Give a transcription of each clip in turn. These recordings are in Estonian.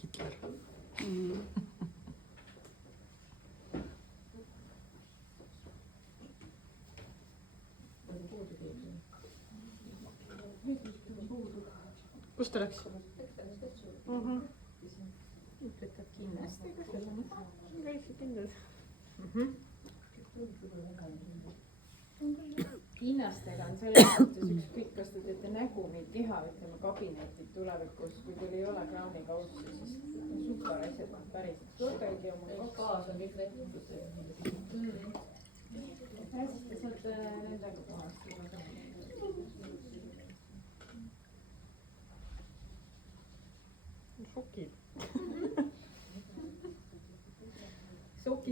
Hitler. Kus ta läks? Ütlekad kinnastega seda näha. Käisid kindlad. Kinnastega on selles mõttes ükskõik, kas te teete nägumid liha, ütleme kabinetid tulevikus, kui teil ei ole kraanikausi, siis super asjad on päriselt. Võrgelgi oma kaas on kõik näitud. Ja siis te saate nendega kohast. Sokid.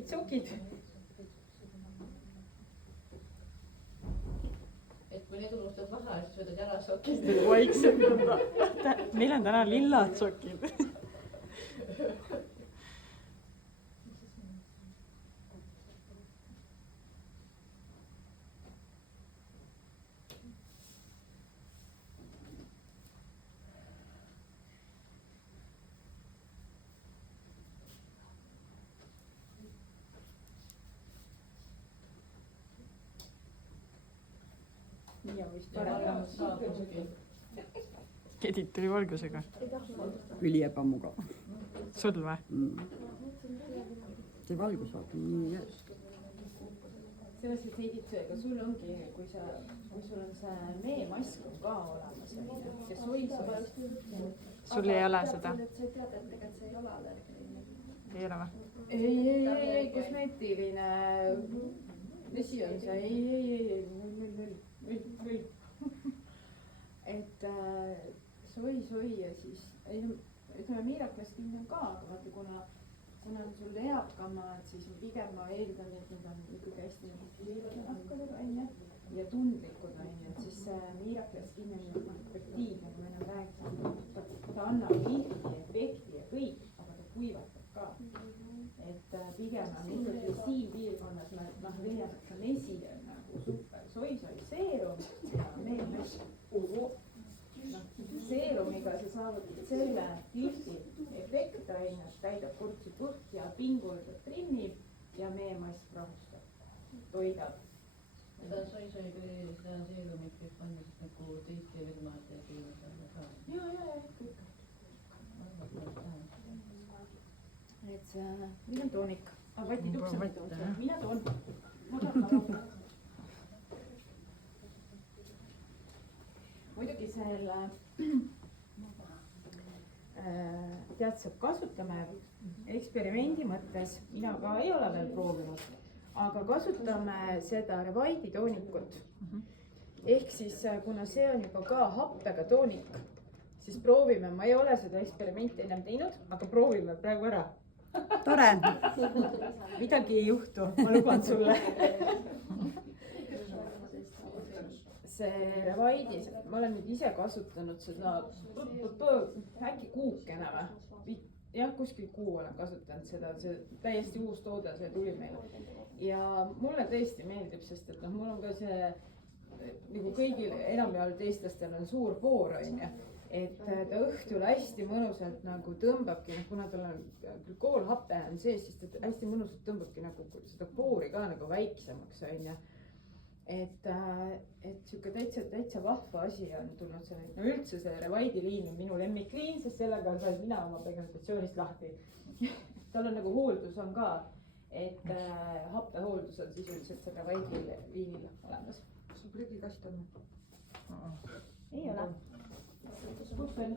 Sokid. Et kui need unustad maha, siis võtad ära sokid. Vaikselt nõnda. Meil on täna lillad sokid. Ja vist parem. Kedid tuli valgusega. Üli ebamugav. Sul või? See valgus vaata nii järs. Selles mõttes heiditsega sul ongi, kui sul on see meemask on ka olemas ja soisõis. Sul ei ole seda? Sa ei tead, et ega see ei ole allergiline. Ei ole või? Ei, kosmeetiline vesi on see, ei. Et soi ja siis, ütleme miiraklaskind on ka, aga vaata kuna sõna on sul eakamad, siis pigem ma eeldan, et need on ikkagi hästi nahkadega onju ja tundlikud onju, et siis miiraklaskind on fertiilne, nagu ma enam rääkisin, ta annab lihti, efekti ja kõik, aga ta kuivatab ka. Et pigem on ikkagi siin piirkonnas ma leian, et ka mesi on nagu super soiseerum ja meelmes seerumiga sa saavutad selle lifti efektained, täidab kurtsi põhja ja pinguldab, trimmib ja meemask rahustab, toidab. Seda soi-soi kui seda seerumit võib panna nagu teiste virmad ja keeles alla ka. Ja, kõik. Et see, meil on toonik. Aga Vati tuksa ei toon, mina toon. Muidugi selle tead, saab kasutame eksperimendi mõttes, mina ka ei ole veel proovinud, aga kasutame seda Revaidi toonikut. Ehk siis, kuna see on juba ka happega toonik, siis proovime, ma ei ole seda eksperimenti ennem teinud, aga proovime praegu ära. Tore! Midagi ei juhtu, ma luban sulle. See Revaidis, ma olen nüüd ise kasutanud seda äkki kuukene või? Jah, kuskil kuu olen kasutanud seda, see täiesti uus toode, see tuli meile. Ja mulle tõesti meeldib, sest et mul on ka see, nagu kõigil enamjaolt eestlastel on suur poor, onju. Et ta õhtul hästi mõnusalt nagu tõmbabki, kuna tal on glükoolhape on sees, siis ta hästi mõnusalt tõmbabki nagu seda poori ka nagu väiksemaks, onju. Et siuke täitsa vahva asi on tulnud see, no üldse see Revaidi liin on minu lemmikliin, sest sellega sain mina oma pigmentatsioonist lahti. Tal on nagu hooldus on ka, et happehooldus on sisuliselt see Revaidi liinil olemas. Sul prügikast on? Ei ole. Puhvel.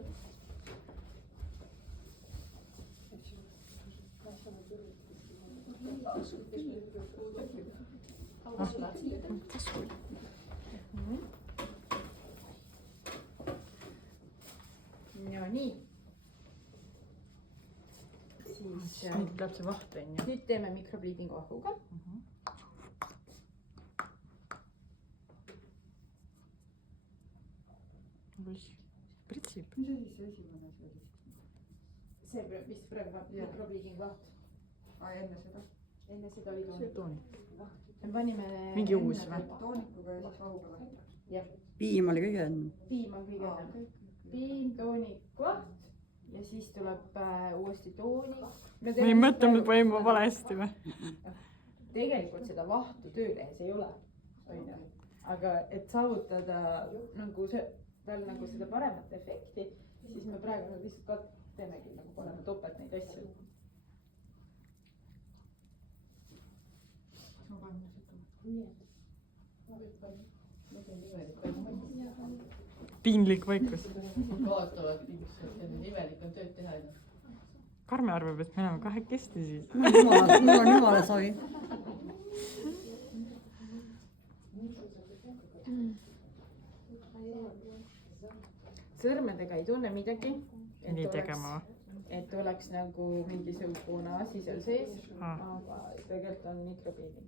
nii. Siis nüüd läheb see vaht on ju. nüüd teeme mikrobleedingu ahuga. Pritsib. mis asi see esimene see oli? See, mis praegu on mikrobleedingu aht. Enne seda? Enne seda oli See toonik. toonik. Me panime Mingi uus või? Toonikuga ja siis vahuga või? Jah, piim oli kõige enne. piim on kõige ennem. Piim, toonik, vaht ja siis tuleb uuesti toonik. Ma ei mõtle, et võin ma valesti või? Tegelikult seda vahtu töölehes ei ole, onju. Aga et saavutada nagu see, veel nagu seda paremat efekti, siis me praegu lihtsalt teemegi nagu paneme topelt neid asju. Piinlik vaikus. kaotavad imelik on tööd teha. Karme arvab, et me oleme kahekesti siis. Mul on jumala savi. Sõrmedega ei tunne midagi. Nii tegema või? Et oleks nagu mingisugune asi seal sees, aga tegelikult on mikrobleeding.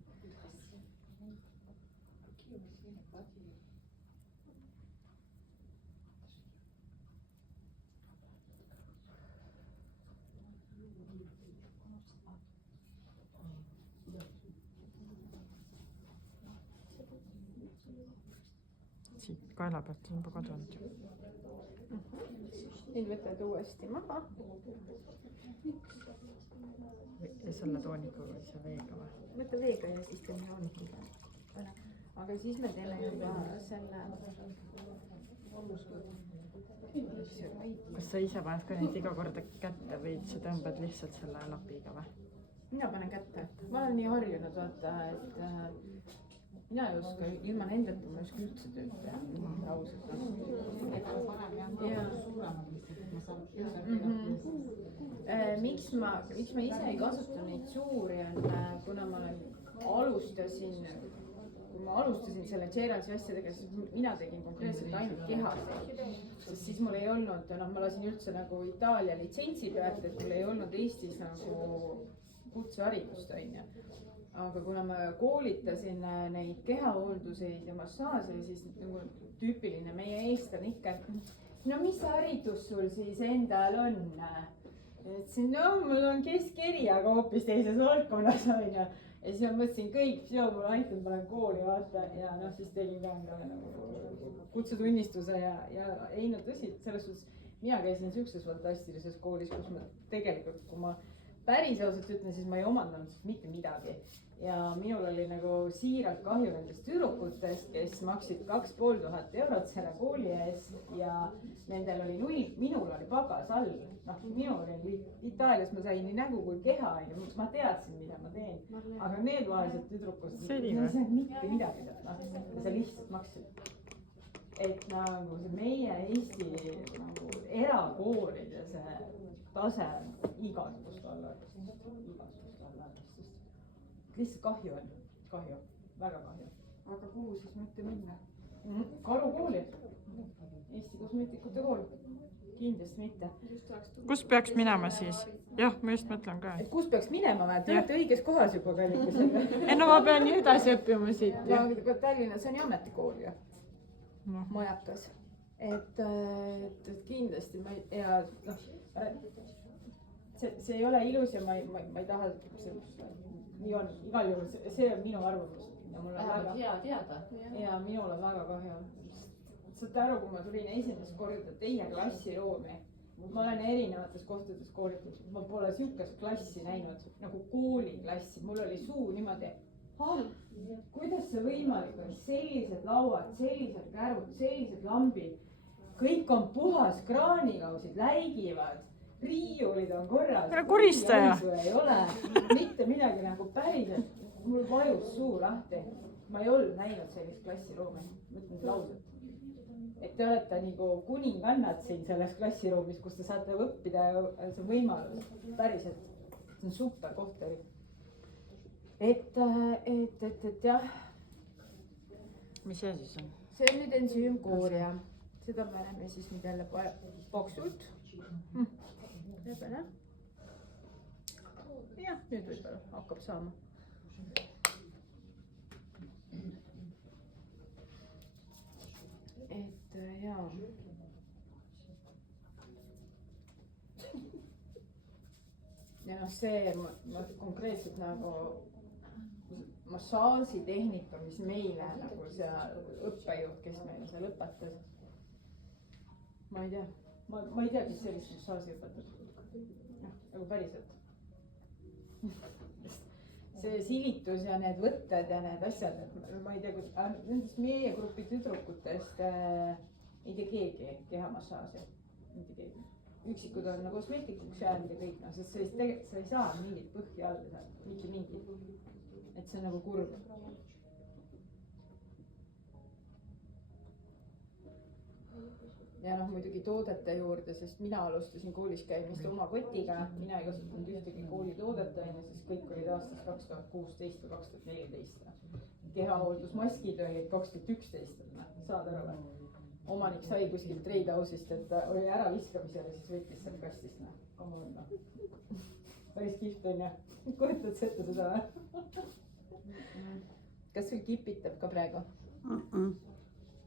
Siit kaela pealt on juba kadunud. Nüüd võtad uuesti maha. Ja selle toonikuga või see veega või? Võta veega ja siis teeme toonikuga. Aga siis me teeme juba selle... Kas sa ise paned ka neid iga korda kätte või sa tõmbad lihtsalt selle lapiga või? Mina panen kätte. Ma olen nii harjunud, vaata, et mina ei oska ilma nendeta, ma ei oska üldse tööd teha. Ausalt. Miks ma ise ei kasuta neid suuri on, kuna ma alustasin selle Geraldsi asjadega, siis mina tegin konkreetselt ainult kehaseid. Sest siis mul ei olnud, ma lasin üldse nagu Itaalia litsentsi pealt, et mul ei olnud Eestis nagu kutseharidust, onju. Aga kuna ma koolitasin neid kehahoolduseid ja massaaže, siis nagu tüüpiline meie eestlane ikka, no mis haridus sul siis endal on? Ütlesin, no mul on keskeri, aga hoopis teises valdkonnas onju. Ja siis ma mõtlesin kõik, mul aitab, ma olen kooli vaata ja siis tegin ka nagu kutsetunnistuse ja ei no tõsi, selles suhtes mina käisin siukses fantastilises koolis, kus ma tegelikult, kui ma päris ausalt ütlen, siis ma ei omandanud mitte midagi. Ja minul oli nagu siiralt kahju nendest tüdrukutest, kes maksid 2500 eurot selle kooli ees ja nendel oli 0, minul oli pagas all. Minul oli Itaalias, ma sain nii nägu kui keha ja ma teadsin, mida ma teen. Aga need vaesed tüdrukud, see ei mitte midagi, sa lihtsalt maksid. Et nagu see meie Eesti nagu erakoolide see tase igasugust allarvestust. Lihtsalt kahju on, väga kahju. Aga kuhu siis mitte minna? Karu kooli, Eesti kosmeetikute kool, kindlasti mitte. Kus peaks minema siis? Jah, ma just mõtlen ka. Et kus peaks minema või? Te olete õiges kohas juba kallikesel. No ma pean ju edasi õppima siit. Tallinnas on ju ametikool ju, majakas. Et kindlasti ja see ei ole ilus ja ma ei taha, nii on, igal juhul see on minu arvamus. Hea teada. Ja minul on väga kahju. Saate aru, kui ma tulin esimest korda teie klassiruumi, ma olen erinevates kohtades koolitatud, ma pole siukest klassi näinud, nagu kooliklassi, mul oli suu niimoodi, kuidas see võimalik on, sellised lauad, sellised kärud, sellised lambid, kõik on puhas, kraanikausid läigivad, riiulid on korras, koristaja ei ole, mitte midagi nagu päriselt, mul vajus suu lahti, ma ei olnud näinud sellist klassiruumi, ma ütlen seda ausalt. Et te olete nagu kuningannad siin selles klassiruumis, kus te saate õppida ja see on võimalus, päriselt, see on super koht oli. Et jah. Mis see siis on? See on nüüd ensüümkooria. seda paneme siis nüüd jälle paksult. Rebene. jah, nüüd võib-olla hakkab saama. et jaa. ja noh, see ma konkreetselt nagu massaažitehnika, mis meile nagu seal õppejõud, kes meile seal õpetas. ma ei tea, ma ei tea, kes sellist massaaži õpetab. noh, nagu päriselt. see silitus ja need võtted ja need asjad, et ma ei tea, nendest meie grupi tüdrukutest ei tee keegi kehamassaaži, mitte keegi. üksikud on nagu kosmeetikuks jäänud ja kõik, noh, sest tegelikult sa ei saa mingit põhja alla sealt, mitte mingit. et see on nagu kurb. ja noh, muidugi toodete juurde, sest mina alustasin koolis käimist oma kotiga, mina ei kasutanud ühtegi koolitoodet, sest kõik olid aastast 2016 või 2014. kehahooldusmaskid olid 2011, saad aru või? Omanik sai kuskilt Trade House'ist, et oli äraviskamisel ja siis võttis sealt kastist, noh. päris kihvt on ju, kujutad sa ette seda või? kas sul kipitab ka praegu?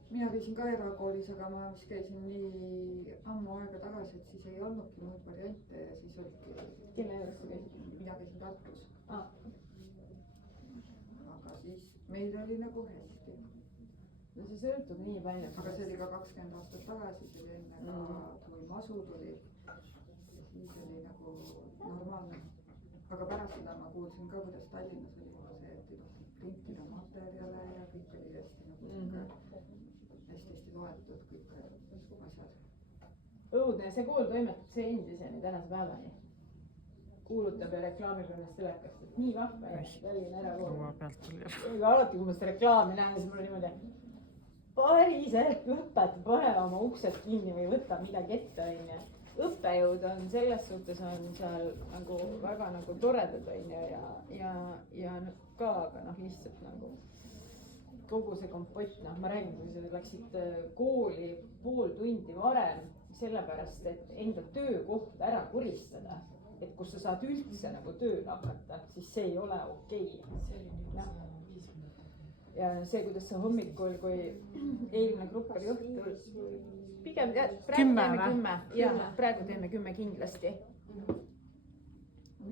mina käisin ka erakoolis, aga ma vist käisin nii ammu aega tagasi, et siis ei olnudki muid variante ja siis olidki. kelle juures sa käisid? mina käisin Tartus ah.. aga siis meil oli nagu hästi. no see sõltub nii palju. aga see oli ka 20 aastat tagasi, see oli enne ka, kui masu tuli. siis oli nagu normaalne. aga pärast seda ma kuulsin ka, kuidas Tallinnas oli juba see, et ei tohtinud printida materjale ja kõik oli hästi nagu hästi loetud kõik asjad. õudne, see kool toimetab see endiseni tänase päevani. kuulutab ja reklaamib ennast telekast, et nii vahva ja Tallinna erakool. Õua pealt tuli. aga alati, kui ma seda reklaami näen, siis mul on niimoodi, päriselt lõpeta, pane oma uksed kinni või võta midagi ette, onju. õppejõud on selles suhtes on seal nagu väga nagu toredad onju ja ka, aga noh, lihtsalt nagu kogu see kompott, noh, ma räägin, kui sa läksid kooli pool tundi varem, sellepärast et enda töökohta ära koristada, et kus sa saad üldse nagu tööle hakata, siis see ei ole okei. ja see, kuidas sa hommikul, kui eelmine grupp oli õhtul, pigem praegu teeme 10 ja praegu teeme 10 kindlasti.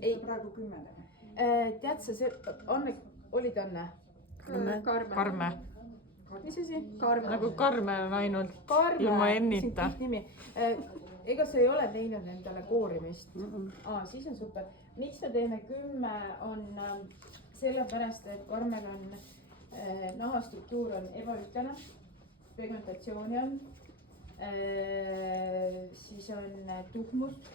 ei, praegu 10 teeme. tead sa, see Anne, olid Anne? Karme. mis asi? nagu Karme on ainult Karme, ilma ennita. ega sa ei ole teinud endale koorimist? siis on super. miks me teeme 10 on sellepärast, et Karmel on nahastruktuur on ebaühtlane, pigmentatsiooni on, siis on tuhmust,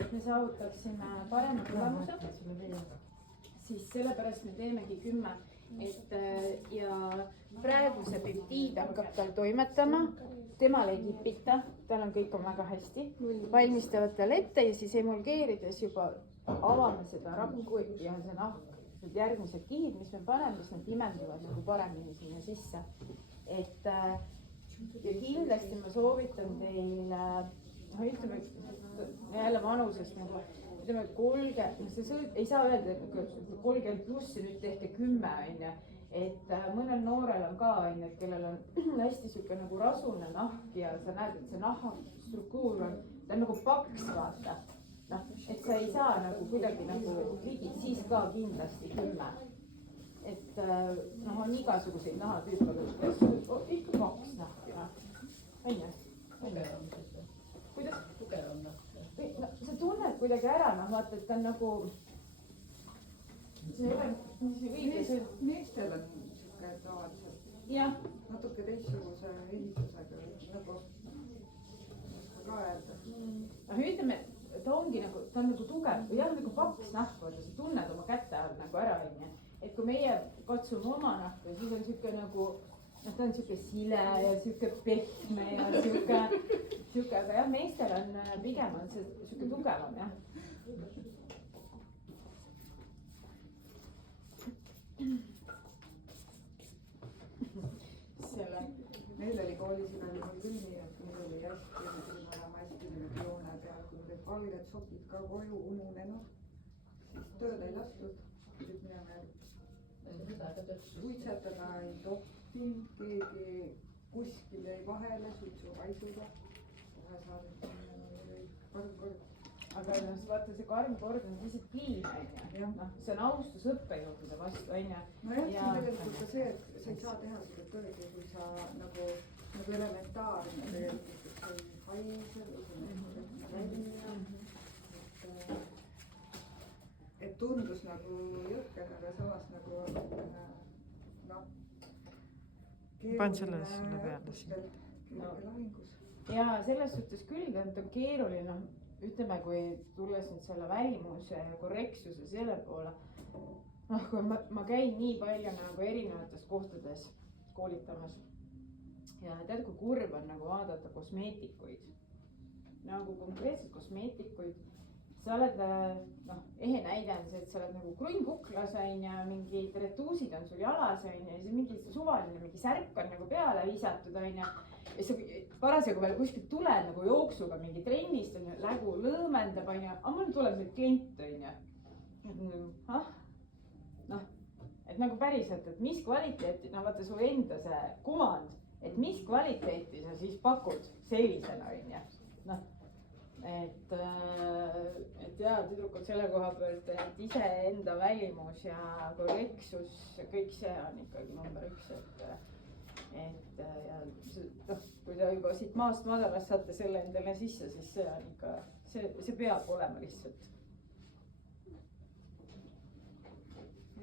et me saavutaksime parema tulemuse, siis sellepärast me teemegi 10, et ja praegu see peptiid hakkab tal toimetama, temal ei kipita, tal on kõik on väga hästi, valmistavad tal ette ja siis emulgeerides juba avame seda rakku ja see nahk. Need järgmised kihid, mis me paneme, siis need imenduvad nagu paremini sinna sisse. et ja kindlasti ma soovitan teile, ütleme jälle vanusest nagu, ütleme 30, ei saa öelda, et 30 plussi nüüd tehke 10 onju. et mõnel noorel on ka onju, kellel on hästi siuke nagu rasune nahk ja sa näed, et see nahastruktuur on, ta on nagu paks, vaata. noh, et sa ei saa nagu kuidagi nagu ligi, siis ka kindlasti 10. et noh, on igasuguseid nahatüüpe, aga ikka 2 nahki, onju. kuidas? tugevam nahk. no sa tunned kuidagi ära, noh vaata, et ta on nagu. see ei ole õige. meestel on siuke tavaliselt. jah. natuke teistsuguse ehitusega, nagu ka öelda. noh, ütleme. ta ongi nagu, ta on nagu tugev või jah, nagu paks nahk, vaata, sa tunned oma käte all nagu ära, onju. et kui meie katsume oma nahka, siis on siuke nagu, noh, ta on siuke sile ja siuke pehme ja siuke, aga jah, meestel on pigem on see siuke tugevam, jah. meil oli koolis igal juhul hästi, me pidime olema hästi niimoodi joone peal, kui need valged sokid ka koju ununenud, siis tööle ei lastud, pidid minema suitsetada ei tohtinud, keegi kuskil jäi vahele suitsupaisuga, kohe saadeti karm kord. aga noh, vaata see karm kord on distsipliin onju, noh, see on austus õppejõudude vastu onju. nojah, see on tegelikult ka see, et sa ei saa teha seda tööd, kui sa nagu elementaarne tegelikult, et sa ei haise või sa välja. Et tundus nagu jõhker, aga samas nagu noh. Pan selle peale siin. Lahingus. ja selles suhtes küll, et on keeruline, noh, ütleme, kui tulles nüüd selle välimuse ja korrektsuse selle poole, noh, kui ma käin nii palju nagu erinevates kohtades koolitamas ja tead, kui kurb on nagu vaadata kosmeetikuid, nagu konkreetselt kosmeetikuid, sa oled, noh, ehe näide on see, et sa oled nagu krunnkuklas on ja mingid retuusid on sul jalas on ja siis mingi suvaline mingi särk on nagu peale visatud on ja sa parasjagu veel kuskilt tuled nagu jooksuga mingi trennist on ju, lägu lõõmendab on ju, aga mul tuleb see klient on ju. Noh, et nagu päriselt, et mis kvaliteeti, no vaata su enda see kuvand, et mis kvaliteeti sa siis pakud sellisena on ju, noh. Et jaa, tüdrukud selle koha pealt, et iseenda välimus ja korrektsus, kõik see on ikkagi number 1, et ja noh, kui te juba siit maast madalast saate selle endale sisse, siis see on ikka, see peab olema lihtsalt.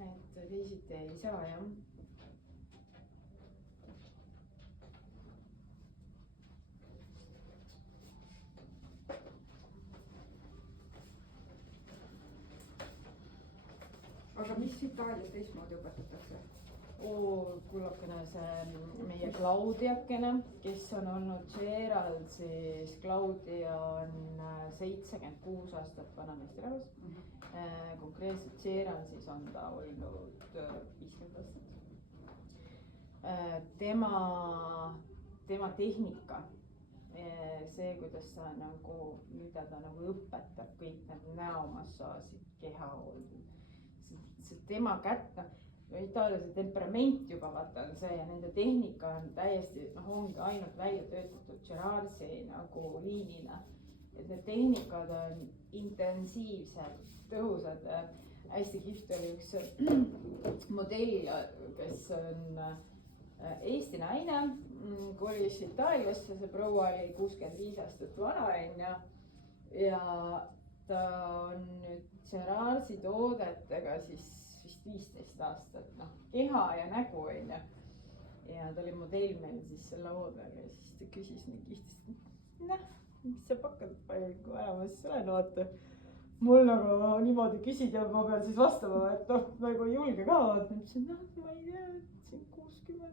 Et teisiti ei saa jah. aga mis Itaalias teistmoodi õpetatakse? Kullakene see meie Claudiakene, kes on olnud Gerald, siis Claudia on 76 aastat vana meesterahvas. Konkreetselt Gerald siis on ta olnud 50 aastat. Tema tehnika, see, kuidas sa nagu, mida ta nagu õpetab, kõik need näomassaasid, kehahoidud. See tema kätt, Itaaliase temperament juba vaata on see ja nende tehnika on täiesti, noh, ongi ainult välja töötatud Gerardsi nagu liinina. Et need tehnikad on intensiivsed, tõhusad. Hästi kihvt oli üks modell, kes on Eesti naine, kolis Itaaliasse, see proua oli 65 aastat vana ja ta on nüüd Gerardsi toodetega siis vist 15 aastat, noh, keha ja nägu on ju. Ja ta oli modell meil siis selle laua peal ja siis ta küsis nii kihvtist, noh, mis sa pakkad, palju vanamas sa oled, vaata. Mul nagu niimoodi küsid ja ma pean siis vastama, et noh, nagu ei julge ka vaata. Ma ütlesin, noh, ma ei tea, siin 60.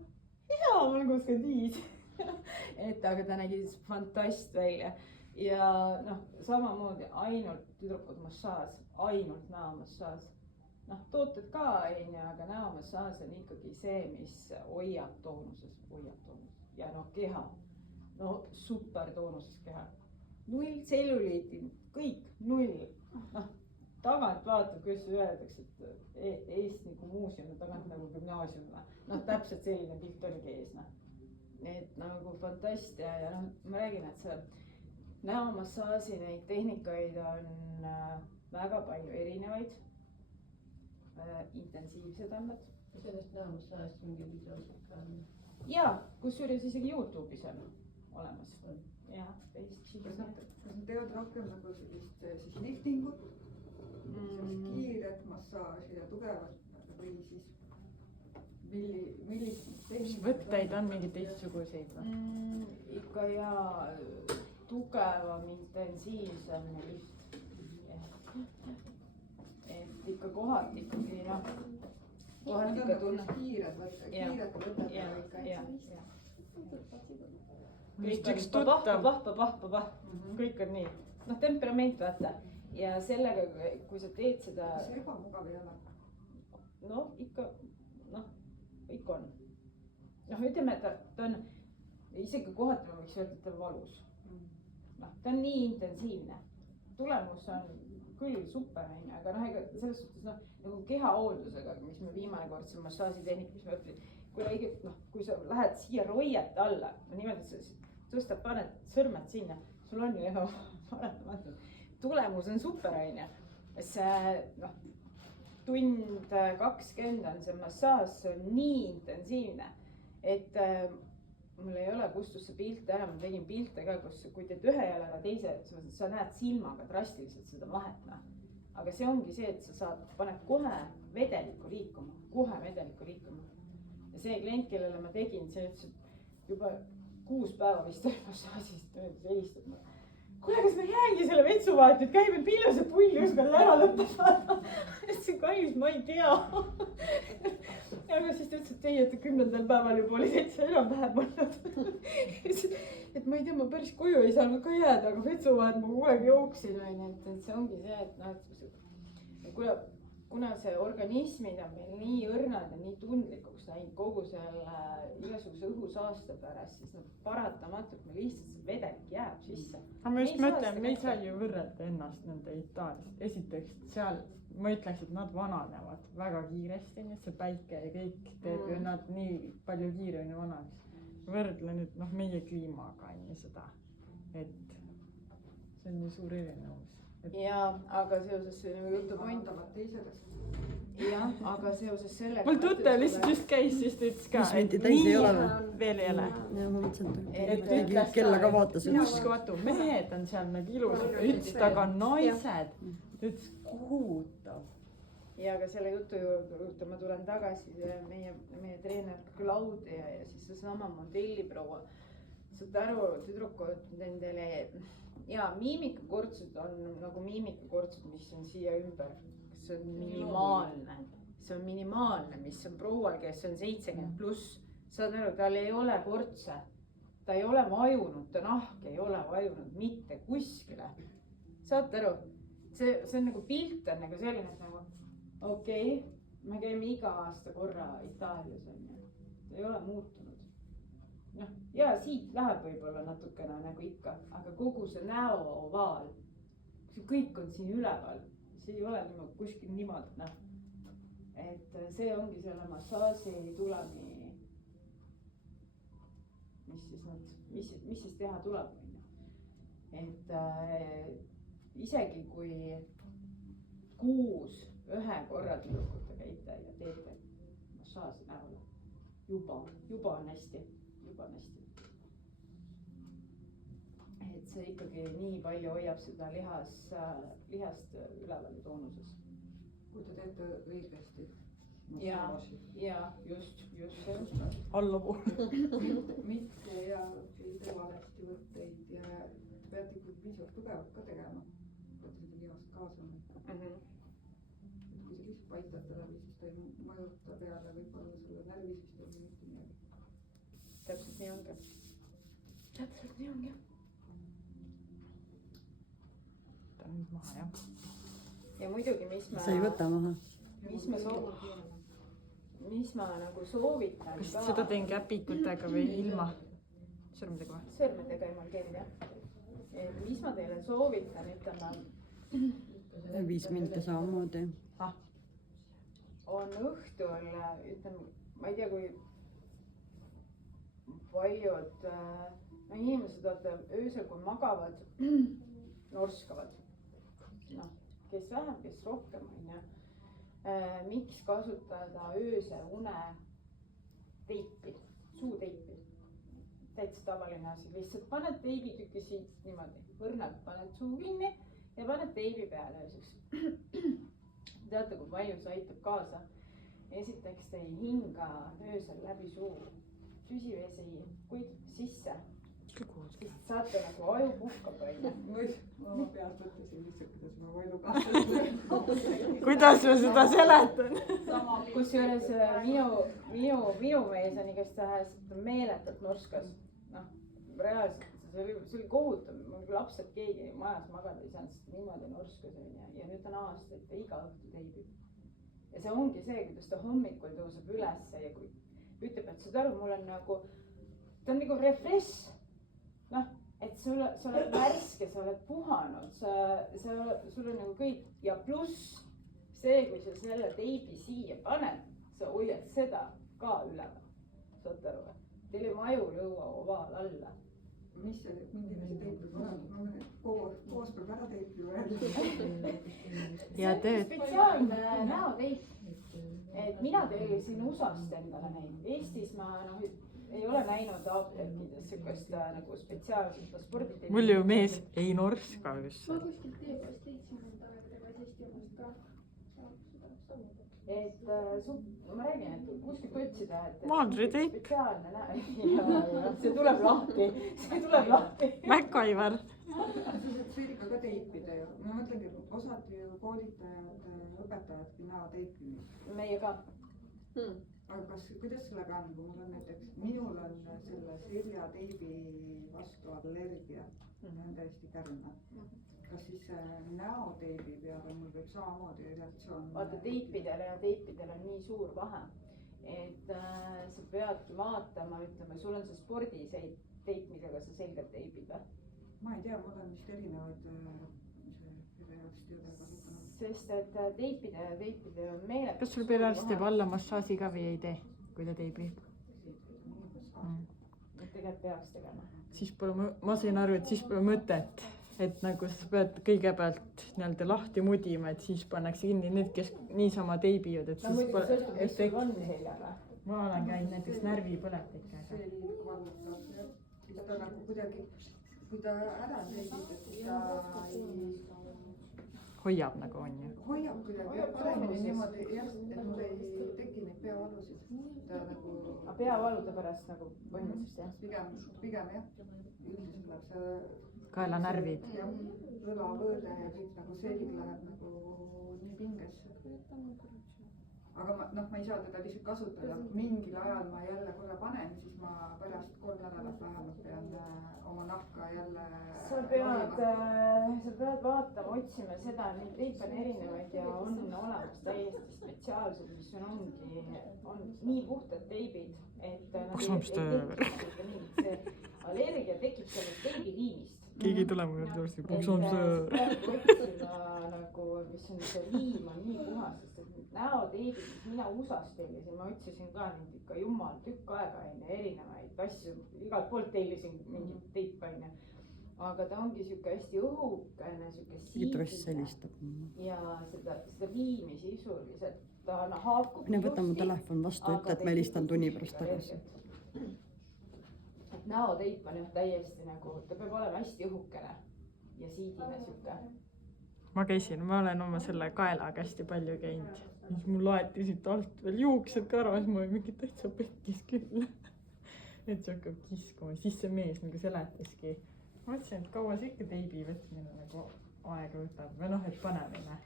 Jaa, mul on 65. Et aga ta nägi siis fantast välja. Ja noh, samamoodi ainult tüdrukud massaaž, ainult näomassaaž. Noh, tooted ka on ja, aga näomassaaž on ikkagi see, mis hoiab toonuses. Ja noh, keha, no super toonuses keha. 0 tselluliiti, kõik 0. Noh, tagant vaatab, kuidas öeldakse, et Eesti nagu muuseum ja tagant nagu gümnaasium. Noh, täpselt selline pilt oligi ees. Et nagu fantastia ja noh, ma räägin, et see näomassaaži neid tehnikaid on väga palju erinevaid, intensiivsed on nad. Sellest näomassaažist mingi videosid ka on? Jaa, kusjuures isegi YouTube'is on olemas. Jah, kas nad teevad rohkem nagu sellist siis liftingut, kiiret massaaži ja tugevat või siis millist tehnikaid? Võtteid on mingeid teistsuguseid või? Ikka jaa, tugevam, intensiivsem lift. Et ikka kohati ikkagi noh. Kohati ikka tunne kiired võtted ikka. Just üks tuttav. Pah. Kõik on nii. Noh, temperament vaata. Ja sellega, kui sa teed seda... See ebamugav ei ole. No ikka on. Noh, ütleme, et ta on isegi kohati ma võiks öelda, et ta on valus. noh, ta on nii intensiivne. Tulemus on küll super, onju, aga noh, ega selles suhtes noh, nagu kehahooldusega, mis me viimane kord see massaažitehnik, mis me õppisime, kui sa lähed siia roiet alla, no niimoodi, et sa tõstad, paned sõrmed sinna, sul on ju juba paratamatult. Tulemus on super, onju. See noh, tund 20 on see massaaž, see on nii intensiivne, et mul ei ole kustusse pilte ära, ma tegin pilte ka, kus kui teed ühe jalaga teise, sa näed silmaga drastiliselt seda vahet. Aga see ongi see, et sa paned kohe vedelikku liikuma. Ja see klient, kellele ma tegin, see ütles, et juba 6 päeva vist massaasist helistab mulle. Kuule, kas ma jäängi selle vetsuvahet, et käime pillu see pull ükskord ära lõpetada. See kallis, ma ei tea. Aga siis ta ütles, et ei, et 10. päeval juba oli täitsa enam-vähem olnud. Et ma ei tea, ma päris koju ei saanud ka jääda, aga vetsuvahet ma kogu aeg jooksin. Et see ongi see, et noh, kuna see organismid on meil nii õrnad ja nii tundlikuks läinud kogu selle igasuguse õhusaaste pärast, siis paratamatult me lihtsalt see vedelik jääb sisse. Aga ma just mõtlen, me ei saa ju võrrelda ennast nende Itaaliast. Esiteks seal, ma ütleks, et nad vananevad väga kiiresti, nii et see päike ja kõik teeb ju nad nii palju kiiremini vanaks. Võrdle nüüd meie kliimaga on ju seda, et see on nii suur erinevus. Ja, aga seoses jutu point. Jah, aga seoses sellega. Mul tuttav lihtsalt just käis, siis ta ütles ka, et nii veel ei ole. Ja ma mõtlesin, et kella ka vaatas. Uskumatu, mehed on seal nagu ilusad, ütles aga naised, ütles kohutav. Ja, aga selle jutu juurde ma tulen tagasi, meie treener Claudia ja siis see sama modelliproua. Saad aru, tüdrukud nendele ja miimikakortsud on nagu miimikakortsud, mis on siia ümber. See on minimaalne, mis on proual, kes on 70+. Saad aru, tal ei ole kortse, ta ei ole vajunud, ta nahk ei ole vajunud mitte kuskile. Saad aru, see on nagu pilt on nagu selline, et nagu okei, me käime iga aasta korra Itaalias, see ei ole muutunud. Noh, ja siit läheb võib-olla natukene nagu ikka, aga kogu see näo ovaal, see kõik on siin üleval, see ei ole kuskil niimoodi, noh. Et see ongi selle massaaži tulemi, mis siis teha tuleb. Et isegi kui kuus ühe korra tüdrukute käite ja teete massaaži näole, juba on hästi. Et see ikkagi nii palju hoiab seda lihast üleval toonuses. Kui te teete õigesti massaaži. Ja, just see. Allapool. Mitte ja teete valesti võtteid ja te peate ikkagi piisavalt tugevalt ka tegema. Peate seda lihast kaasa. Kui see lihtsalt paistate läbi, siis ta ei mõjuta peale võib-olla selle närvisüsteemi mitte midagi. Täpselt nii ongi. Ta on nüüd maha, jah. Ja muidugi, sa ei võta maha. Mis ma nagu soovitan. Kas seda teen käpikutega või ilma? Sõrmedega või? Sõrmedega ei markeerida, jah. Mis ma teile soovitan, ütleme. 5 minti samamoodi. On õhtul, ütleme, ma ei tea, kui paljud inimesed öösel, kui magavad, norskavad. No, kes vähem, kes rohkem on ja miks kasutada öösel une teipi, suuteipi. Täitsa tavaline asi, lihtsalt paned teibitükki siit niimoodi, võrnalt paned suu kinni ja paned teibi peale ööseks. Teate, kui palju see aitab kaasa. Esiteks te ei hinga öösel läbi suu. Süsivesi, kuid sisse. Saate nagu aju puhkab välja. Ma pealt võttesin lihtsalt, kuidas ma aju kaasa. Kuidas ma seda seletan? Kus juures minu mees on igastahes meeletult norskas. Noh, reaalselt, see oli kohutav. Lapsed keegi majas magada ei saanud, sest niimoodi norskas on ja nüüd on aastaid ta iga õhtu teibib. Ja see ongi see, kuidas ta hommikul tõuseb üles ja kui ütleb, et saad aru, mul on nagu, ta on nagu refresh. Noh, et sa oled värske, sa oled puhanud, sul on nagu kõik ja pluss see, kui sa selle teibi siia paned, sa hoiad seda ka üleval. saad aru, teil ei maju lõua ovaal alla. mis see, milline see teip peab olema? koos peab ära teipi võrrelda. ja teed. spetsiaalne näoteip. et mina tellisin USA-st endale neid. Eestis ma ei ole näinud apteekides siukest nagu spetsiaalset sporditeipi. mul ju mees ei norska just. ma kuskilt teie käest leidsin enda aegadega Eesti omast ka. et ma räägin, et kuskilt otsida, et Maadriteip. spetsiaalne see tuleb lahti. MacGyver. see oli ka teipide ju. ma mõtlengi, osad ju koolitajad, õpetajadki näoteipi. meie ka. aga kuidas sellega on, kui mul on näiteks, minul on selle seljateibi vastu allergia, on täiesti kärme. kas siis näoteibi peale mul võib samamoodi reaktsioon? vaata teipidel ja teipidel on nii suur vahe, et sa peadki vaatama, ütleme, sul on see sporditeip, millega sa selgelt teibid või? ma ei tea, mul on vist erinevaid perearstide kasutanud. sest et teipidel on meeletu. kas sul perearst teeb alla massaaži ka või ei tee, kui ta teibib? tegelikult peaks tegema. siis pole, ma sain aru, et siis pole mõtet, et nagu sa pead kõigepealt nii-öelda lahti mudima, et siis pannakse kinni need, kes niisama teibivad, et no siis muidugi sõltub, mis sul on efekt. seljaga. ma olen käinud näiteks närvipõletikega. see liig valutab, siis ta nagu kuidagi, kui ta ära teebib, et siis ta hoiab nagu on ju. hoiab kuidagi paremini niimoodi jah, et mul ei teki neid peavalusid. ta nagu. aga peavalude pärast nagu põhimõtteliselt jah? pigem jah, üldiselt läheb see. kaelanärvid. jah, õlavõõde ja kõik nagu selg läheb nagu nii pingesse. aga ma ei saa teda lihtsalt kasutada, mingil ajal ma jälle korra panen, siis ma pärast 3 nädalat vähemalt pean oma nahka jälle. sa pead vaatama, otsima seda, neid teipe on erinevaid ja on olemas täiesti spetsiaalsed, mis on nii puhtad teibid, et see allergia tekib sellest teibiliimist. keegi ei tule mu juurde varsti. nagu, mis on see liim on nii puhas, sest et näoteibid, mis mina USA-st tellisin, ma otsisin ka neid ikka jumal tükk aega onju, erinevaid asju, igalt poolt tellisin mingit teipa onju. aga ta ongi siuke hästi õhukene, siuke Idross helistab. ja seda liimi sisuliselt ta haakub. mine võta mu telefon vastu, ütle, et ma helistan tunni pärast tagasi. et näoteip on jah täiesti nagu, ta peab olema hästi õhukene ja siidine siuke. ma olen oma selle kaelaga hästi palju käinud. siis mul laeti siit alt veel juuksed ka ära, siis ma olin mingi täitsa pekkis küll. et see hakkab kiskuma, siis see mees nagu seletaski. ma mõtlesin, et kaua see ikka teibi võtmine nagu aega võtab või noh, et panemine.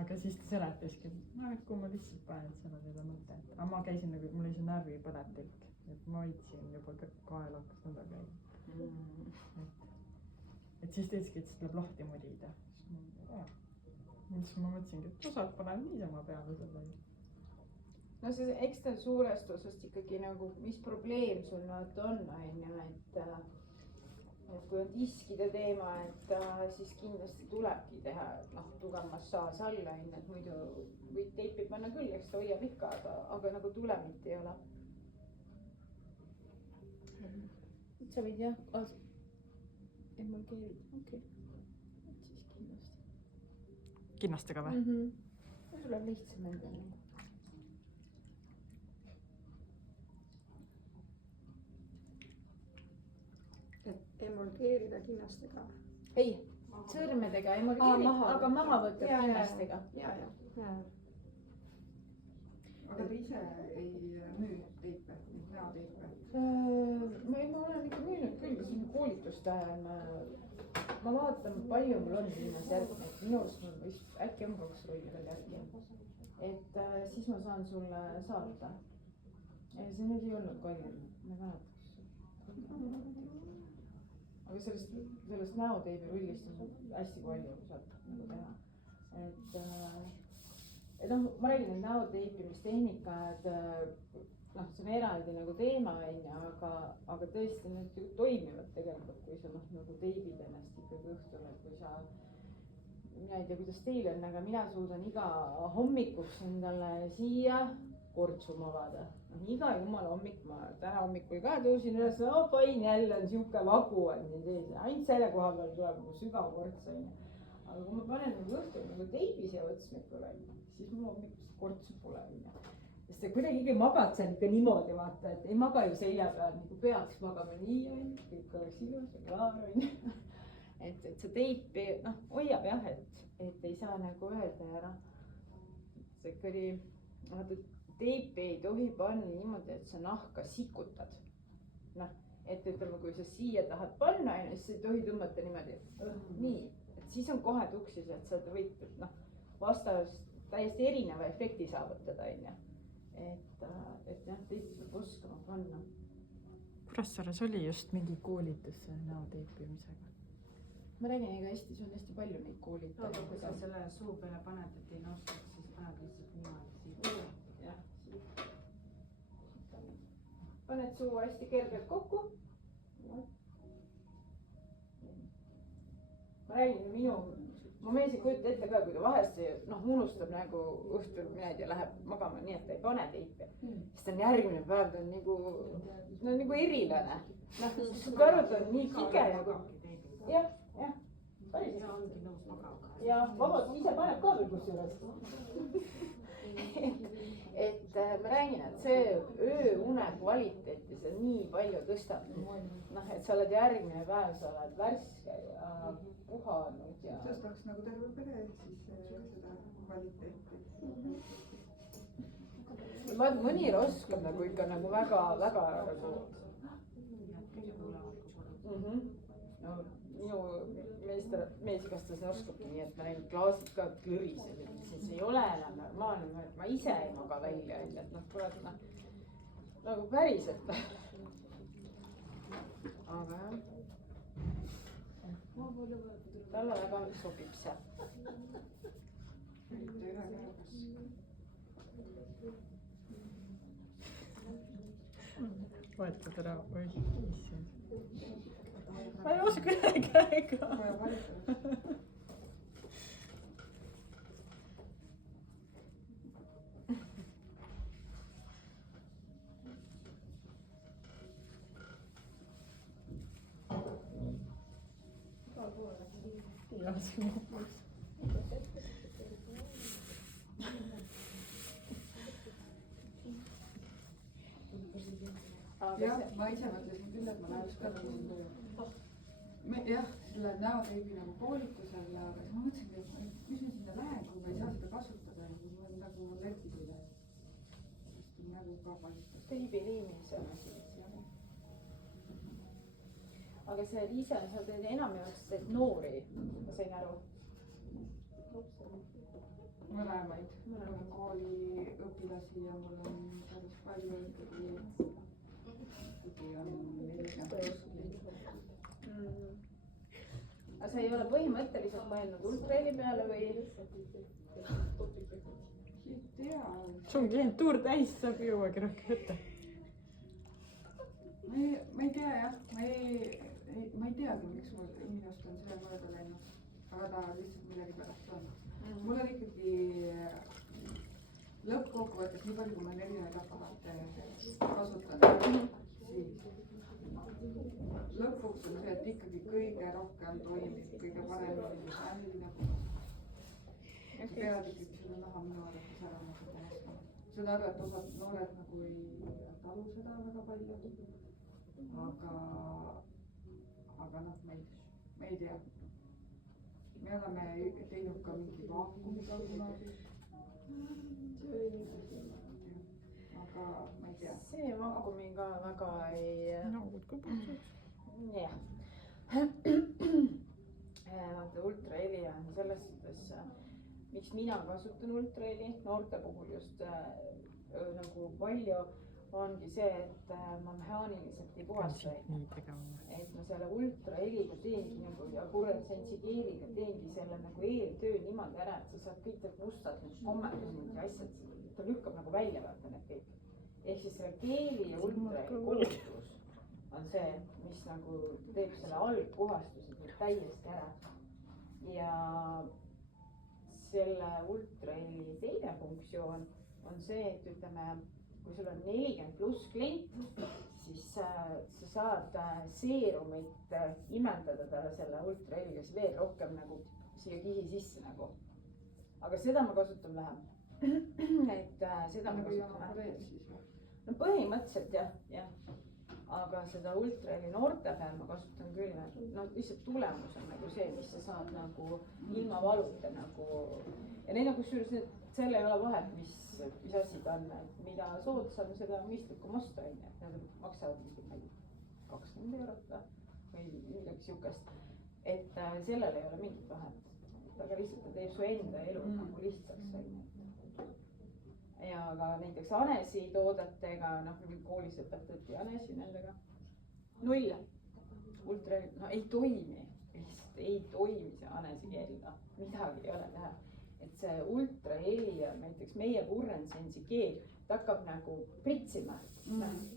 aga siis ta seletaski, et no, et kui ma lihtsalt panen, seal on seda mõtet. aga ma käisin nagu, mul oli see närvipõletik, et ma hoidsin juba kaela hakkas nõnda käima. et siis ta ütleski, et siis tuleb lahti mudida. siis ma mõtlesingi, et osad panevad niisama peale selle. no see, eks ta suurest osast ikkagi nagu, mis probleem sul nüüd on, onju, et kui on diskide teema, et siis kindlasti tulebki teha noh, tugev massaaž alla, onju, et muidu võid teipi panna küll, eks ta hoiab ikka, aga nagu tulemit ei ole. sa võid jah, emulgeerida, okei. et siis kindlasti. Kinnastega või? sul on lihtsam endale. emulgeerida kinnastega. ei, sõrmedega emulgeerida, aga maha võtta kinnastega. ja. aga te ise ei müü teipe, näoteipe? ma olen ikka müünud küll, siin koolituste ajal ma vaatan, palju mul on viimase järgi, et minu arust mul vist äkki on 2 rolli veel järgi. et siis ma saan sulle saata. see nüüd ei olnud kallim, ma ei mäletaks. aga sellest näoteibi rullist on hästi palju saab nagu teha. et noh, ma räägin, et näoteipimistehnikad noh, see on eraldi nagu teema onju, aga tõesti need ju toimivad tegelikult, kui sa noh nagu teibid ennast ikkagi õhtul, et kui sa, mina ei tea, kuidas teil on, aga mina suudan iga hommikuks endale siia kortsum avada. noh, iga jumala hommik, ma täna hommikul ka tõusin üles, pain jälle on siuke vagu on nii sees, ainult selle koha peal tuleb mu sügav korts onju. aga kui ma panen nagu õhtul nagu teibi siia otsmikule onju, siis mul hommikust kortsu pole onju. sest kuidagi ikka magad seal ikka niimoodi vaata, et ei maga ju selja peal nagu peaks magama nii onju, kõik oleks ilus ja klaar onju. et see teip noh hoiab jah, et ei saa nagu öelda ja noh, see ikka oli, vaata teipi ei tohi panna niimoodi, et sa nahka sikutad. noh, et ütleme, kui sa siia tahad panna onju, siis ei tohi tõmmata niimoodi nii, et siis on kohe tuksis, et sa võid noh vastavalt täiesti erineva efekti saavutada onju. et jah, teipi peab oskama panna. Kuressaares oli just mingi koolitus näoteipimisega. ma räägin, ega Eestis on hästi palju neid koolitajaid. aga kui sa selle suu peale paned, et ei nostaks, siis paned lihtsalt niimoodi. jah, paned suu hästi kergelt kokku. ma räägin, mu mees ei kujuta ette ka, kui ta vahest noh unustab nagu õhtul, mina ei tea, läheb magama nii, et ta ei pane teipi. siis ta on järgmine päev, ta on nagu erilane. noh, kui arvad, ta on nii kige nagu. jah, päris. ja vabalt ise paneb ka veel kusjuures. et ma räägin, et see ööune kvaliteeti see nii palju tõstab. noh, et sa oled järgmine päev, sa oled värske ja puhanud ja. tõstaks nagu terve pere siis seda kvaliteeti. vaat mõni oskab nagu ikka nagu väga nagu. no minu mees igastahes oskabki nii, et ma nägin klaasid ka klõrised, et siis ei ole enam normaalne, et ma ise ei maga välja onju, et noh, kurat noh nagu päriselt. aga jah. talle väga sobib see. võetad ära või? ma ei oska ühe käega. jah, see on jah, ma ise mõtlesin küll, et ma läheks ka jah, selle näoteibi nagu koolitusele, aga siis ma mõtlesingi, et mis ma sinna lähen, kui ma ei saa seda kasutada, siis ma nagu letis üle. nägu ka paistab. teibi liimimise on asi. aga see Liisa, sa teed enamjaolt teed noori, ma sain aru. mõlemaid, mul on kooliõpilasi ja mul on päris palju ikkagi on 40. aga sa ei ole põhimõtteliselt mõelnud ultrahelli peale või? ei tea. see on klientuur täis, saab ei jõuagi rohkem võtta. ma ei tea jah, ma ei teagi, miks mul inimest on selle mööda läinud, aga ta lihtsalt millegipärast on. mul on ikkagi lõppkokkuvõttes nii palju, kui ma erinevaid aparaate kasutan, siis lõpuks on see, et ikkagi kõige rohkem toimib, kõige paremini äärmine. sa pead ikkagi seda naha minu arvates ära nagu päästma. saan aru, et osad noored nagu ei talu seda väga palju, aga noh, ma ei tea. me oleme teinud ka mingi vaakumiga kunagi. aga ma ei tea. see vaakumi ka väga ei. naugud ka puhtaks. jah. vaata ultraheli on selles suhtes, miks mina kasutan ultraheli noorte puhul just nagu palju ongi see, et ma mehaaniliselt ei puhasta. nii tegema. et ma selle ultraheliga teengi nagu ja fluoressentsigeeriga teengi selle nagu eeltöö niimoodi ära, et sa saad kõik need mustad, need kommerdused ja asjad, ta lükkab nagu välja vaata need kõik. ehk siis selle geeli ja ultrahelli koostus on see, mis nagu teeb selle algpuhastuse täiesti ära. ja selle ultrahelli teine funktsioon on see, et ütleme, kui sul on 40+ klient, siis sa saad seerumit imendada talle selle ultrahelliga veel rohkem nagu siia kihi sisse nagu. aga seda ma kasutan vähem. et seda ma kasutan vähem. No põhimõtteliselt jah. aga seda ultrahelli noorte peal ma kasutan küll, no lihtsalt tulemus on nagu see, mis sa saad nagu ilma valuta nagu. ja neid on kusjuures, seal ei ole vahet, mis asi ta on, et mida soodsam, seda mõistlikum osta on ju, et nad maksavad 20 eurot või midagi siukest. et sellel ei ole mingit vahet, aga lihtsalt ta teeb su enda elu nagu lihtsaks on ju. ja ka näiteks Anesi toodetega, noh koolis õpetati Anesi nendega. 0. ultrahelli, no ei toimi, lihtsalt ei toimi see Anesi keel, noh midagi ei ole teha. et see ultrahelli ja näiteks meie Burrensensi keel, ta hakkab nagu pritsima,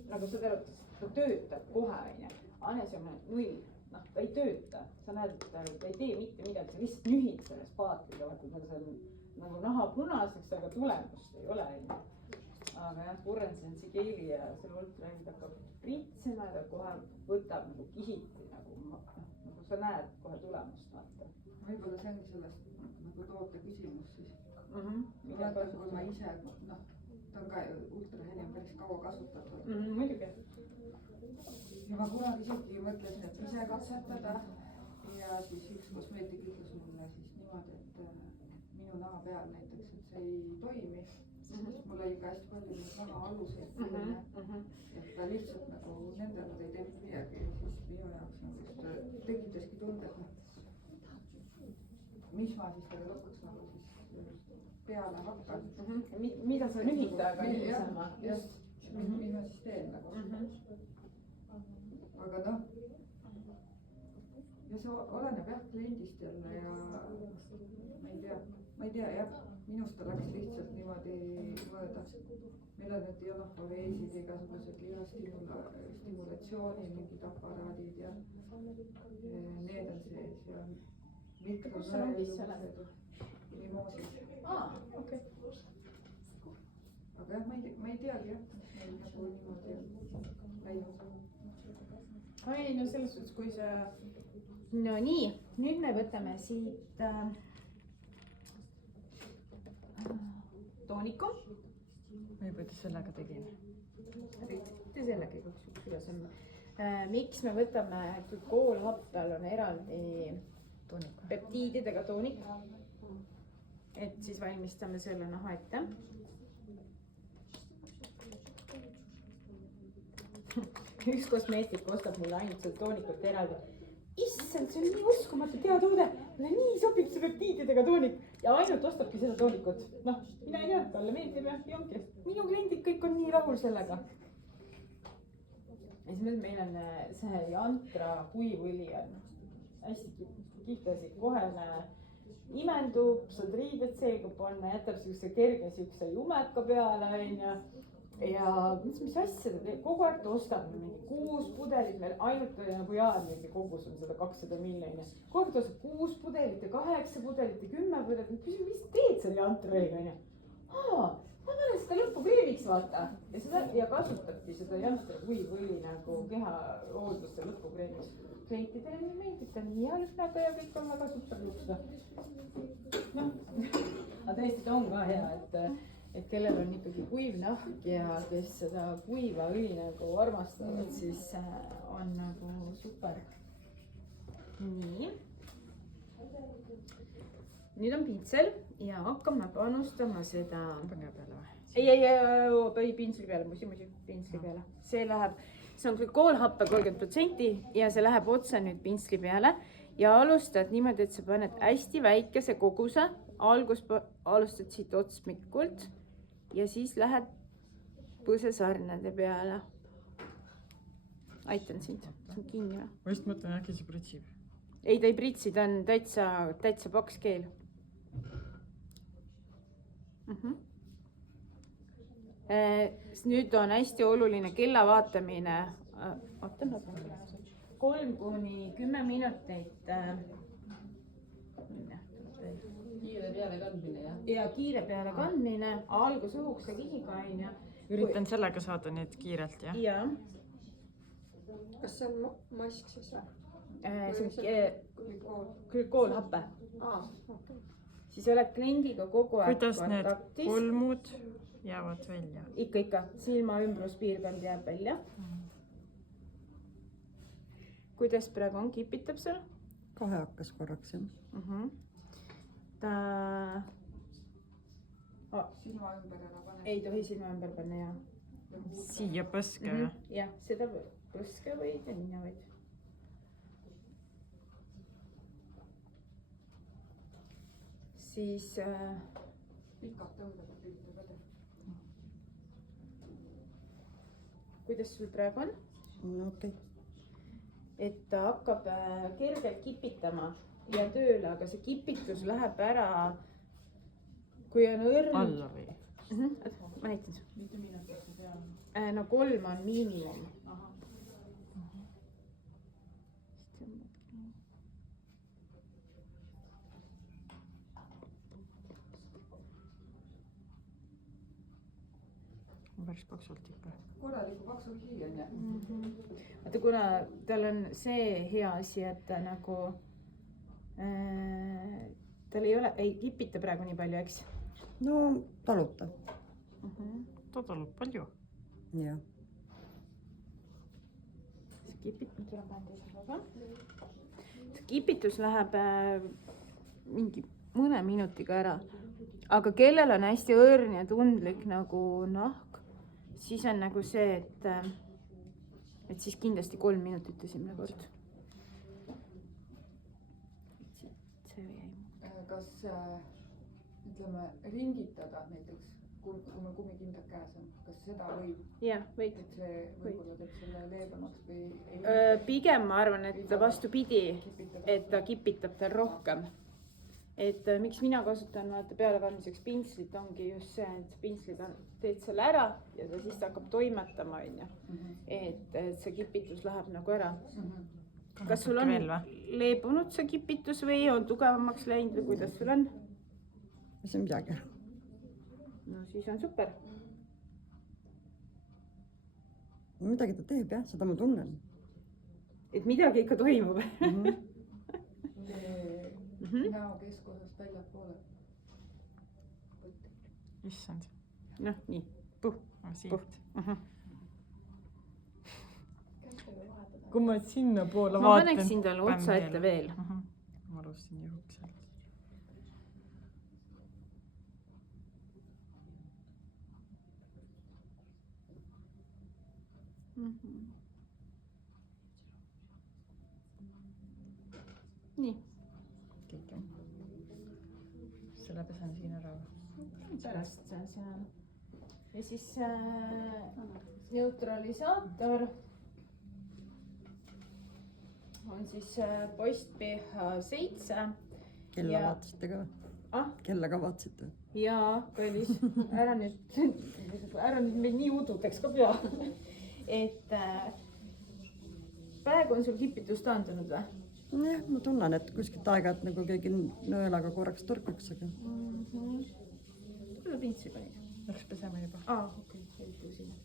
nagu saad aru, ta töötab kohe onju. Anesi on 0, noh ta ei tööta, sa näed, et ta ei tee mitte midagi, sa lihtsalt nühid selle spaatliga, vaata see on nagu naha punaseks, aga tulemust ei ole. aga jah, Burrensensi keeli ja selle ultrahelli hakkab pritsema ja kohe võtab nagu kihiti nagu sa näed kohe tulemust vaata. võib-olla see ongi sellest nagu toote küsimus siis. ma mäletan, kui ma ise, noh, ta on ka ultrahelli on päris kaua kasutatud. muidugi. ja ma kunagi isegi mõtlesin, et ise katsetada ja siis üks kosmeetik ütles mulle siis niimoodi, et minu naha peal näiteks, et see ei toimi. mul oli ka hästi palju neid nahaaluseid, et ta lihtsalt nagu nendel nad ei tee midagi, siis minu jaoks nagu just tekitaski tunde, et mis ma siis talle lõpuks nagu siis peale hakkan. mida sa nühid taga niisama? just, mis ma siis teen nagu. aga noh, ja see oleneb jah kliendist jälle ja ma ei tea jah, minust ta läks lihtsalt niimoodi mööda. meil on need ionoforeesid, igasugused lihastimulatsiooni mingid aparaadid ja need on sees ja mikromöörid, mimoosid. okei. aga jah, ma ei teagi jah, mis meil nagu niimoodi läinud. ei no selles suhtes, kui sa. no nii, nüüd me võtame siit tooniku. ma juba sellega tegin. tee sellega igaks juhuks üles on. miks me võtame, kui koolhappel on eraldi peptiididega toonik, et siis valmistame selle naha ette. üks kosmeetik ostab mulle ainult seda toonikut eraldi. issand, see on nii uskumatu hea toode, mulle nii sobib see peptiididega toonik ja ainult ostabki seda toonikut. noh, mina ei tea, talle meeldib ja ongi. minu kliendid kõik on nii rahul sellega. ja siis meil on see Jantra kuivõli on hästi kihvt asi, kohe imendub, saad riided selga panna, jätab siukse kerge siukse jumeka peale onju. ja mis asja ta teeb, kogu aeg ta ostab mingi 6 pudelit, meil ainult nagu jaemüügi kogus on 200 miljonit. kogu aeg ta ostab 6 pudelit ja 8 pudelit ja 10 pudelit. mis teed selle Jantraiga onju? ma panen seda lõpukreemiks vaata ja seda ja kasutabki seda Jantra kuivõli nagu kehahoolduse lõpukreemiks. klientidele meeldib ta nii hea lõhnaga ja kõik on väga super lõhna. noh, aga tõesti ta on ka hea, et kellel on ikkagi kuiv nahk ja kes seda kuiva õli nagu armastavad, siis on nagu super. nii. nüüd on piitsel ja hakkame panustama seda. pane peale või? ei, piintsli peale, musi, piintsli peale. see läheb, see on glükoolhappe 30% ja see läheb otse nüüd piintsli peale ja alustad niimoodi, et sa paned hästi väikese koguse, alustad siit otsmikult ja siis lähed põsesarnade peale. aitan sind, see on kinni või? ma just mõtlen, äkki see pritsib. ei, ta ei pritsi, ta on täitsa paks keel. nüüd on hästi oluline kella vaatamine. Vaatan, 3-10 minutit. kiire peale kandmine jah? Ja kiire peale kandmine, algus õhuks ja liiga onju. üritan sellega saada nüüd kiirelt, jah? ja kas see on mask siis või? see on glükoolhape. Okay. Siis oled kliendiga kogu aeg kuidas need kontaktis. kulmud jäävad välja? Ikka, silma ümbrispiirkond jääb välja. Kuidas praegu on, kipitab seal? Kohe hakkas korraks jah. Ta silma ümber ära pane. ei tohi silma ümber panna ja. Siia põske või? Jah, seda põske võid ja nina võid. Siis pikalt tõmbada püüda ka teha. kuidas sul praegu on? Okei. Et ta hakkab kergelt kipitama ja tööle, aga see kipitus läheb ära, kui on õrn. Alla või? Ma näitan sulle. mitu minutit see peab? No 3 on miinimum. Päris paksult ikka. korraliku paksu hiili on jah. vaata, kuna tal on see hea asi, et ta nagu tal ei kipita praegu nii palju, eks? No talutav. Ta talub palju. Jah. kipitus läheb mingi mõne minutiga ära, aga kellel on hästi õrn ja tundlik nagu nahk, siis on nagu see, et siis kindlasti 3 minutit esimene kord. kas ütleme ringitada näiteks, kui mul kummikindad käes on, kas seda võib? jah, võid. et see võib-olla teeb selle leebemaks või ei? Pigem ma arvan, et vastupidi, et ta kipitab tal rohkem. Et miks mina kasutan vaata pealekandmiseks pintslit, ongi just see, et pintslid teed selle ära ja siis ta hakkab toimetama, onju. Et see kipitus läheb nagu ära. Kas sul on leebunud see kipitus või on tugevamaks läinud või kuidas sul on? Ei saa midagi. No siis on super. Midagi ta teeb jah, seda ma tunnen. Et midagi ikka toimub. näo keskosast väljapoole. Issand. Noh, nii. Puh. Siit. Kui ma sinna poole ma vaatan. paneksin talle otsa ette veel. Ma alustasin juhuks sealt. Nii. Kõik on. Selle pesen siin ära. Pärast seal. Ja siis neutralisaator on siis Post PH7. Kella vaatasite ka või? Kella ka vaatasite? Jaa, kallis. Ära nüüd meil nii ududeks ka pea. Et praegu on sul kipitus taandunud või? Jah, ma tunnen, et kuskilt aega-, et nagu keegi nõelaga korraks torkaks, aga... Kuule pintsli panid? Läks pesema juba. Okei, ei tõsine.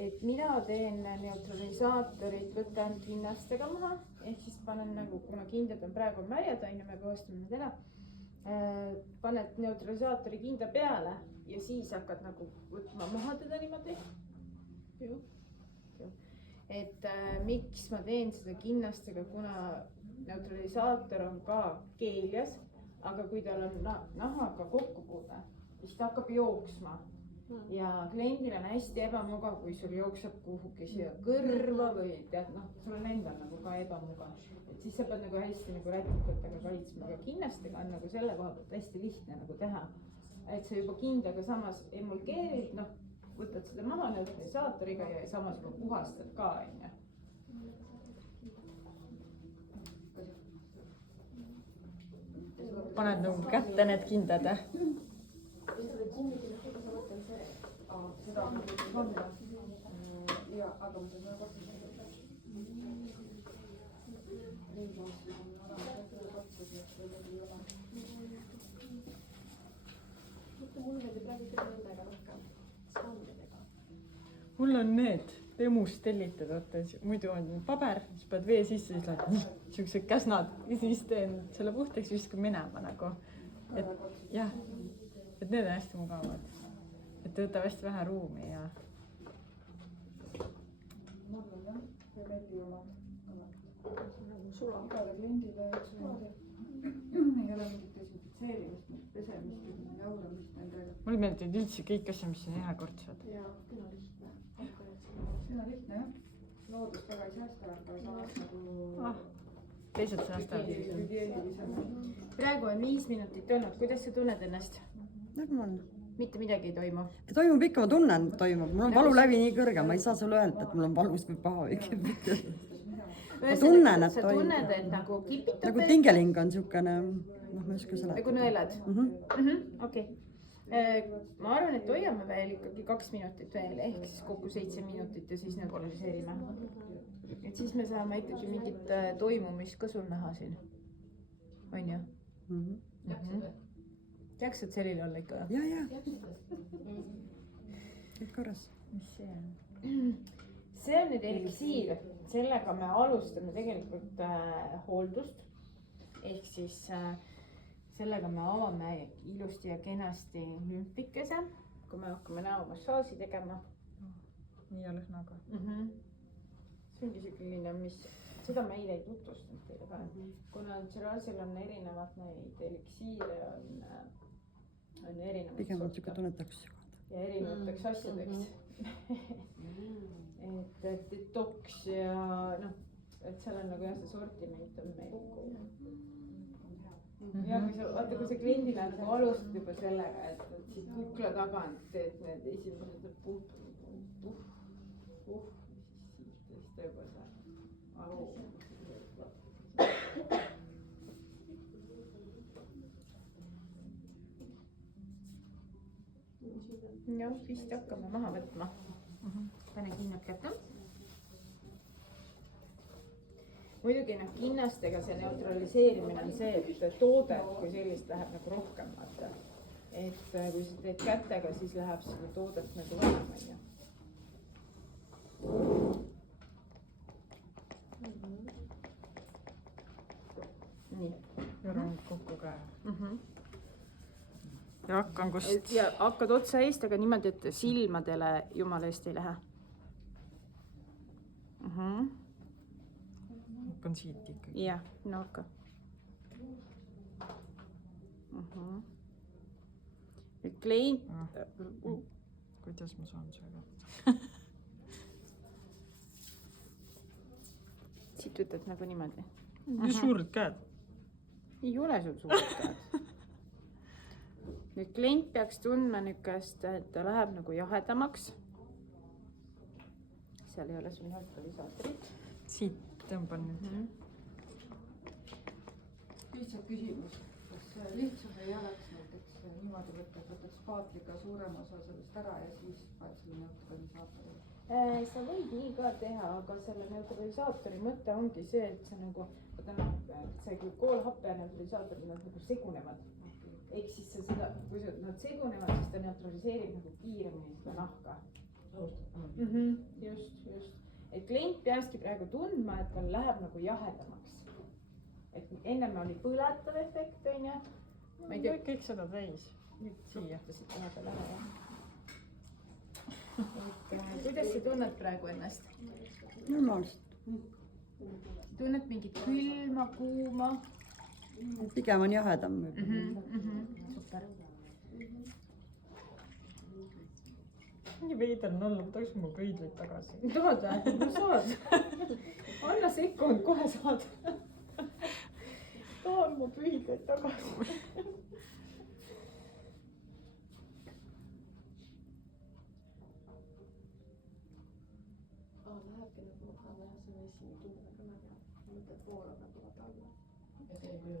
Et mina teen neutralisaatorit, võtan kinnastega maha, ehk siis panen nagu, kuna kindad on praegu märjad, on ju, me koostame need ära, paned neutralisaatori kinda peale ja siis hakkad nagu võtma maha teda niimoodi. Et miks ma teen seda kinnastega, kuna neutralisaator on ka keeljas, aga kui tal on nahaga kokkupuude, siis ta hakkab jooksma. Ja kliendil on hästi ebamugav, kui sul jookseb kuhugi siia kõrva või tead, sul on endal nagu ka ebamugav. Et siis sa pead nagu hästi nagu rätikutega kaitsma, aga kinnastega on nagu selle koha pealt hästi lihtne nagu teha. Et sa juba kindaga samas emulgeerid, võtad seda maha neutralisaatoriga ja samas juba puhastad ka, onju. Paned nagu kätte need kindad, on jah. Ja, aga ma saan väga Riigikohustus on ära katsunud, et veel ei ole. Mulle meeldib rääkida nendega rohkem, standidega. mul on need Temust tellitud, vaata muidu on paber, siis paned vee sisse, siis lähed siuksed käsnad ja siis teen selle puhtaks, viskan minema nagu. Et jah, et need on hästi mugavad. Et võtab hästi vähe ruumi ja. Mul on jah, see meeldib oma. Sula. Igale kliendile üks meeldib. Ei ole mingit desinfitseerimist, pesemist, jauramist nendega. Mulle meeldivad üldse kõik asjad, mis on ühekordsed. Ja küll on lihtne. See on lihtne jah. Loodus väga ei säästa, aga samas nagu Teised säästavad. hügieenilisem. praegu on 5 minutit olnud, kuidas sa tunned ennast? normaalne. mitte midagi ei toimu. toimub ikka, ma tunnen, et toimub, mul on valulävi nii kõrge, ma ei saa sulle öelda, et mul on valus või paha või ikka. Ma tunnen, et sa toimub. tunned, et nagu kipitab nagu tingeling on siukene, noh, ma ei oska seletada. nagu nõelad. Okei. Ma arvan, et hoiame veel ikkagi 2 minutit veel, ehk siis kokku 7 minutit ja siis neutraliseerime. Et siis me saame ikkagi mingit toimumist ka sul näha siin. On ju? Jaksad selline olla ikka? Ja. Kõik korras. Mis see on? See on nüüd eliksiir, sellega me alustame tegelikult hooldust. Ehk siis sellega me avame ilusti ja kenasti lümfikese, kui me hakkame näomassaaži tegema. Nii ja lõhnaga. See ongi selline, mis, seda me eile ei tutvustanud teile ka. Kuna Gerarsil on erinevad neid eliksiire, on erinevad Pigem on siuke tunnetaks. ja erinevateks asjadeks. et detox ja noh, et seal on nagu jah, see sortiment on meil ja kui sa, vaata kui sa kliendina nagu alustad juba sellega, et siit kukla tagant teed need esimesed siis juba see aru. jah, vist hakkame maha võtma. Pane kinnad kätte. Muidugi noh, kinnastega see neutraliseerimine on see, et toodet kui sellist läheb nagu rohkem vaata. Et kui sa teed kätega, siis läheb seda toodet nagu vähem, on ju. Nii. Ja rong kokku ka. Ja hakkan kust. Ja hakkad otsa eest, aga niimoodi, et silmadele jumala eest ei lähe. Hakkan siit ikkagi. Jah, no hakka. Klient. Kuidas ma saan selle? Siit võtad nagu niimoodi. Nii suured käed. Ei ole sul suured käed. Nüüd klient peaks tundma nükast, et ta läheb nagu jahedamaks. Seal ei ole sul neutralisaatorit. Siit tõmban nüüd. Lihtsalt küsimus, kas lihtsam ei oleks näiteks niimoodi võtta, et võtad spaatriga suurema osa sellest ära ja siis paned selle neutralisaatori? Sa võid nii ka teha, aga selle neutralisaatori mõte ongi see, et see nagu, see glükoolhappe ja neutralisaatorid, nad nagu segunevad. Ehk siis sa seda, kui nad segunevad, siis ta neutraliseerib nagu kiiremini seda nahka. Just. Et klient peakski praegu tundma, et tal läheb nagu jahedamaks. Et ennem oli põletav efekt, on ju. Ma ei tea, kõik seda täis. Siia. Kuidas sa tunned praegu ennast? Normaalselt. Tunned mingit külma, kuuma? Pigem on jahedam. Super. Nii veider on olla, ma tahaks mu pöidleid tagasi. Tahad või? No saad. Anna sekund, kohe saad. Tahan mu pöidleid tagasi. Lähebki nagu, aga jah, see on esimene kindel, aga ma mõtlen, et vool on nagu vaata alla.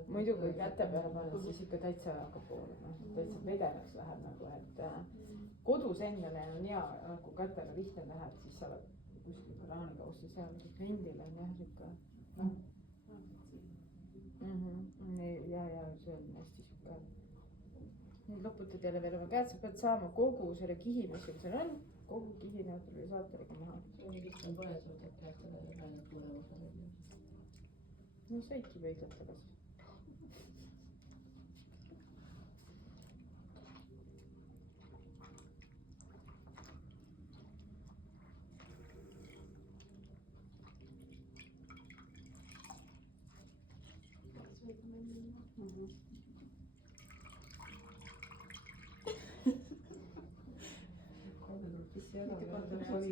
muidu kui käte peale paned, siis ikka täitsa hakkab voolama, täitsa vedelaks läheb nagu, et kodus endale on hea, kui kätega lihtne läheb, siis sa oled kuskil kraanikausse seal kliendil on jah siuke ja see on hästi siuke. nüüd loputad jälle veel oma käed, sa pead saama kogu selle kihi, mis sul seal on, kogu kihi neutralisaatoriga maha. no saidki võidlata kas.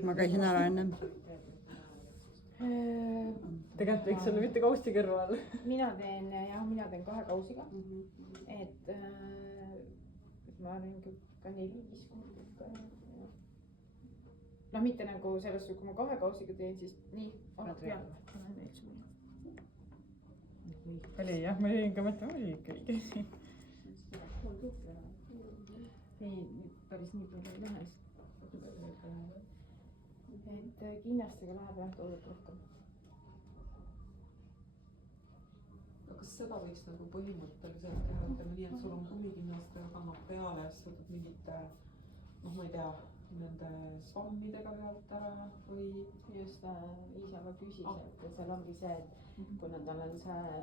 ma käisin ära ennem. tegelikult võiks olla mitte kausti kõrval. mina teen 2 kausiga. et ma olen ka 4-5 korda. noh, mitte nagu selles suhtes, kui ma 2 kausiga teen, siis nii. oli jah, ma jäin ka mõtlema, oli ikka õige. ei, päris nii palju ei lähe. et kinnastega läheb jah toodet rohkem. kas seda võiks nagu põhimõtteliselt teha, ütleme nii, et sul on huvikinnastega kannab peale ja siis võtad mingite, noh, ma ei tea, nende svammidega pealt ära või? just Liisa ka küsis, et seal ongi see, et kuna tal on see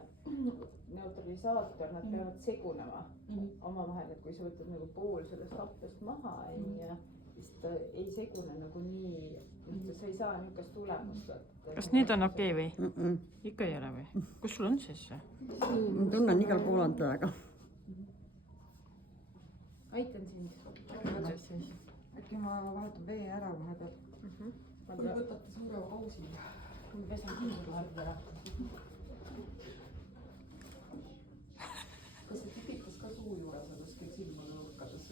neutralisaator, nad peavad segunema omavahel, et kui sa võtad nagu pool sellest happest maha, siis ta ei segune nagu nii, sa ei saa niisugust tulemust. kas nüüd on okei või? ikka ei ole või? kus sul on siis see? ma tunnen igal pool on täiega. aitan sind. äkki ma vahetan vee ära vahepeal. või võtate suurema pausi? ma pesen kinni vahepeal ära. kas see tipikas ka suu juures on kuskil silmade nurkades?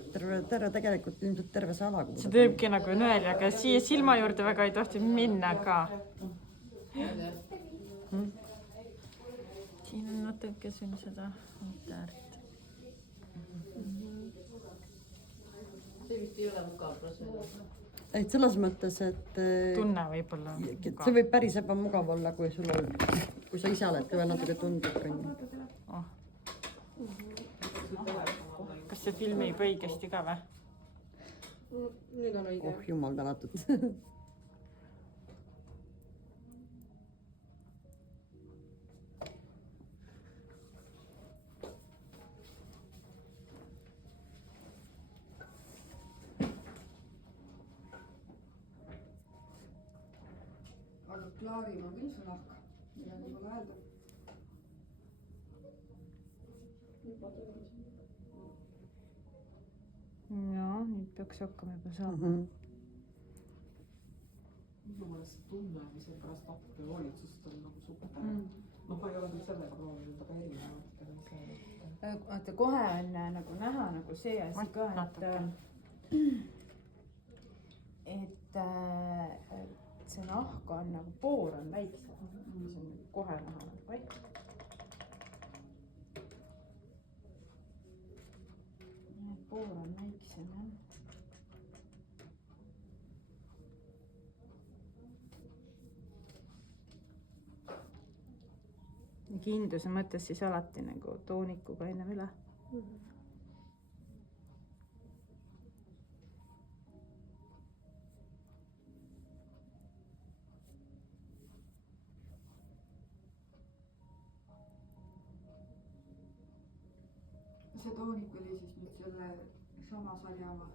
terve tegelikult ilmselt terve see ala. see teebki nagu nõel, aga siia silma juurde väga ei tohti minna ka. siin on natuke siin seda äärt. see vist ei ole mugav protseduur. et selles mõttes, et tunne võib-olla. see võib päris ebamugav olla, kui sul on, kui sa ise oled ka veel natuke tundlik onju. Oh. kas see filmib õigesti ka või? nüüd on õige. oh jumal tänatud. aga Klaarim on küll su nahk, midagi pole öelda. jaa, nüüd peaks hakkama juba saama. minu meelest see tunne, mis on pärast tahte hoolitsust on nagu super. noh, ma ei ole küll sellega proovinud, aga erinevatel. vaata, kohe on nagu näha nagu see asi ka, et see nahk on nagu poor on väiksem, mis on kohe näha nagu paika. poor on väiksem jah. kindluse mõttes siis alati nagu toonikuga ennem üle. see toonik oli siis nüüd selle sama sarja oma.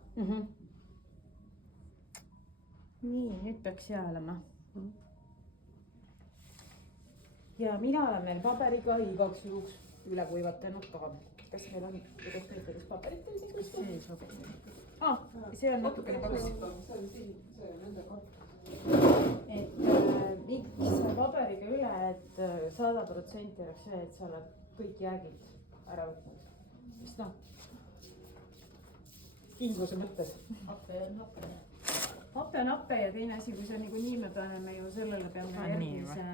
nii, nüüd peaks hea olema. ja mina olen veel paberiga igaks juhuks üle kuivatanud ka. kas meil on, kuidas meil selles paberit oli siin kuskil? see sobib. see on natukene paks. see on siin, see on nende kord. et miks paberiga üle, et 100% oleks see, et sa oled kõik jäägid ära võtnud. sest noh, kindluse mõttes. happe on happe. happe on happe ja teine asi, kui sa niikuinii me paneme ju sellele peame järgmise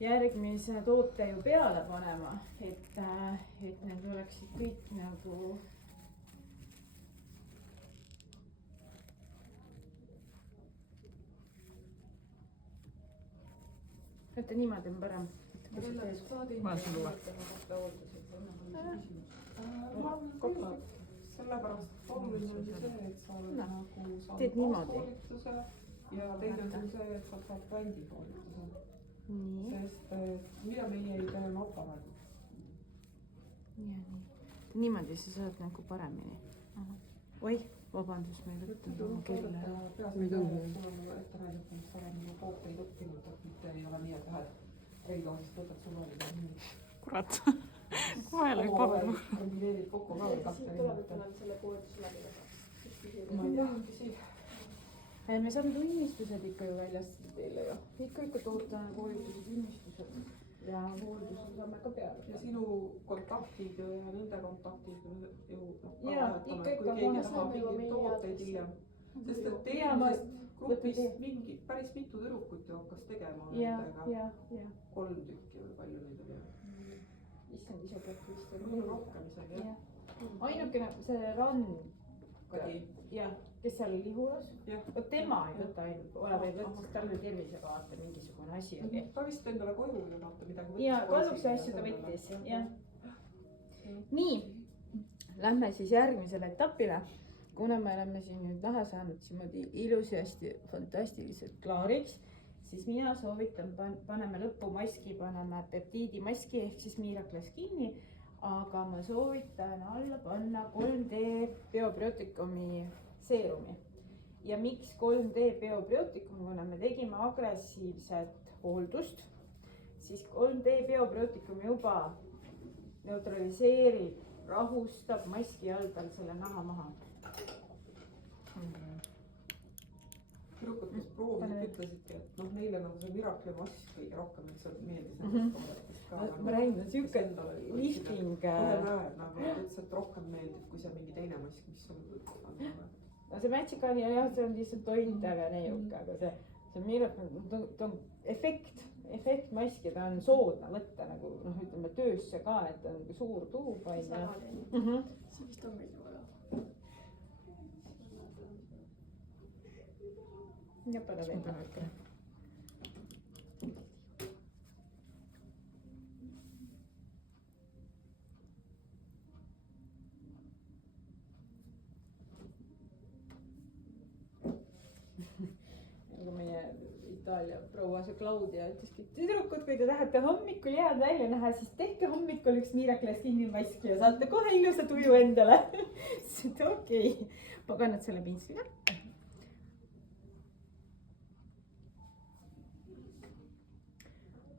järgmise toote ju peale panema, et need oleksid kõik nagu et niimoodi on parem. Ma olen sul uue. sellepärast oluline on ju see, et sa oled nagu saanud teed niimoodi. baaskoolituse ja teine on see, et sa saad brändikoolituse. Nii. Sest mida meie ei tee, on aparaadid. Niimoodi sa saad nagu paremini. Oih, vabandust, ma ei võtnud oma kella. Peaasi, kuna mul ette näidata, mis sa oled nagu tooteid õppinud, et mitte ei ole nii, et lähed reigaasest võtad sulle oli. kurat. vahel ei palu. Kombineerid kokku ka või kahte siit tulebki nad selle koolituse läbi teha. ma ei teagi siin. Me saame tunnistused ikka ju väljastada teile ju. Ikka toote koolituse tunnistused ja hoolduse saame ka peale. ja sinu kontaktid ja nende kontaktid ju Jaa, ikka, kui keegi ma tahab saan ju mingeid meie tooteid aadressi. hiljem. Sest et Jaa, ma- eelmises grupis võtan mingi päris mitu tüdrukut ju hakkas tegema ja nendega. 3 tükki või palju neid oli. issand, ise peab vist Mul on rohkem isegi jah. ainukene see Rand, Kadi. jah, kes seal Lihulas, Jah. vot tema ei võta ainult, ei võta, sest tal oli tervisega vaata mingisugune asi oli. ta vist endale koju ja vaata midagi. ja kallukese asju ta võttis, jah. nii, lähme siis järgmisele etapile. kuna me oleme siin nüüd näha saanud niimoodi ilusasti, fantastiliselt klaariks, siis mina soovitan, paneme lõppu maski, paneme peptiidimaski ehk siis Miracle Skin'i, aga ma soovitan alla panna 3D biobiootikumi seerumi. ja miks 3D biobiotikum, kuna me tegime agressiivset hooldust, siis 3D biobiotikum juba neutraliseerib, rahustab maski all tal selle naha maha. tüdrukud, kes proovisid, ütlesidki, et noh, neile nagu see Miracle mask kõige rohkem lihtsalt meeldis. ma räägin, siuke lifting. kohe näed nagu, ta ütles, et rohkem meeldib, kui see mingi teine mask, mis sul on. no see Magical ja jah, see on lihtsalt toitav ja neiuke, aga see Miracle, ta on efekt mask ja ta on soodne võtta nagu noh, ütleme töösse ka, et ta on nagu suur tuub on ju. see vist on meil vaja. ja pane veel natuke. nagu meie Itaalia proua see Claudia ütleski, et tüdrukud, kui te tahate hommikul head välja näha, siis tehke hommikul üks Miracle Skin'i mask ja saate kohe ilusa tuju endale. siis okei, ma kannan selle pintsliga.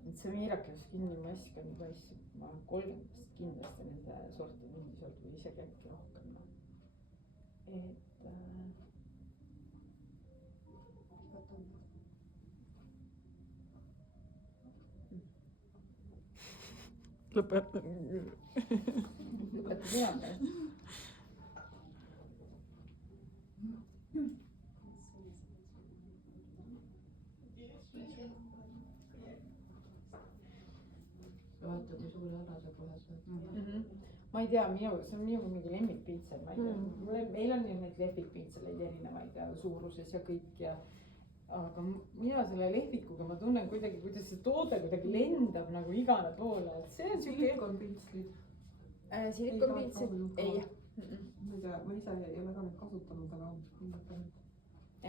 et see Miracle Skin'i mask on poiss, ma olen 30 kindlasti nende sorti mingi sort või isegi äkki rohkem. lõpetan. lõpeta mina peale. vaata, kui suure ära sa kohe saad. ma ei tea, see on minu mingi lemmikpiitsel, ma ei tea, meil on ju neid lehvikpiitseleid erinevaid suuruses ja kõik ja aga mina selle lehvikuga ma tunnen kuidagi, kuidas see toode kuidagi lendab nagu igale poole, et see on siuke. Silikonpintslid. Silikonpintslid, ei. ma ei tea, ma ise ei ole ka neid kasutanud, aga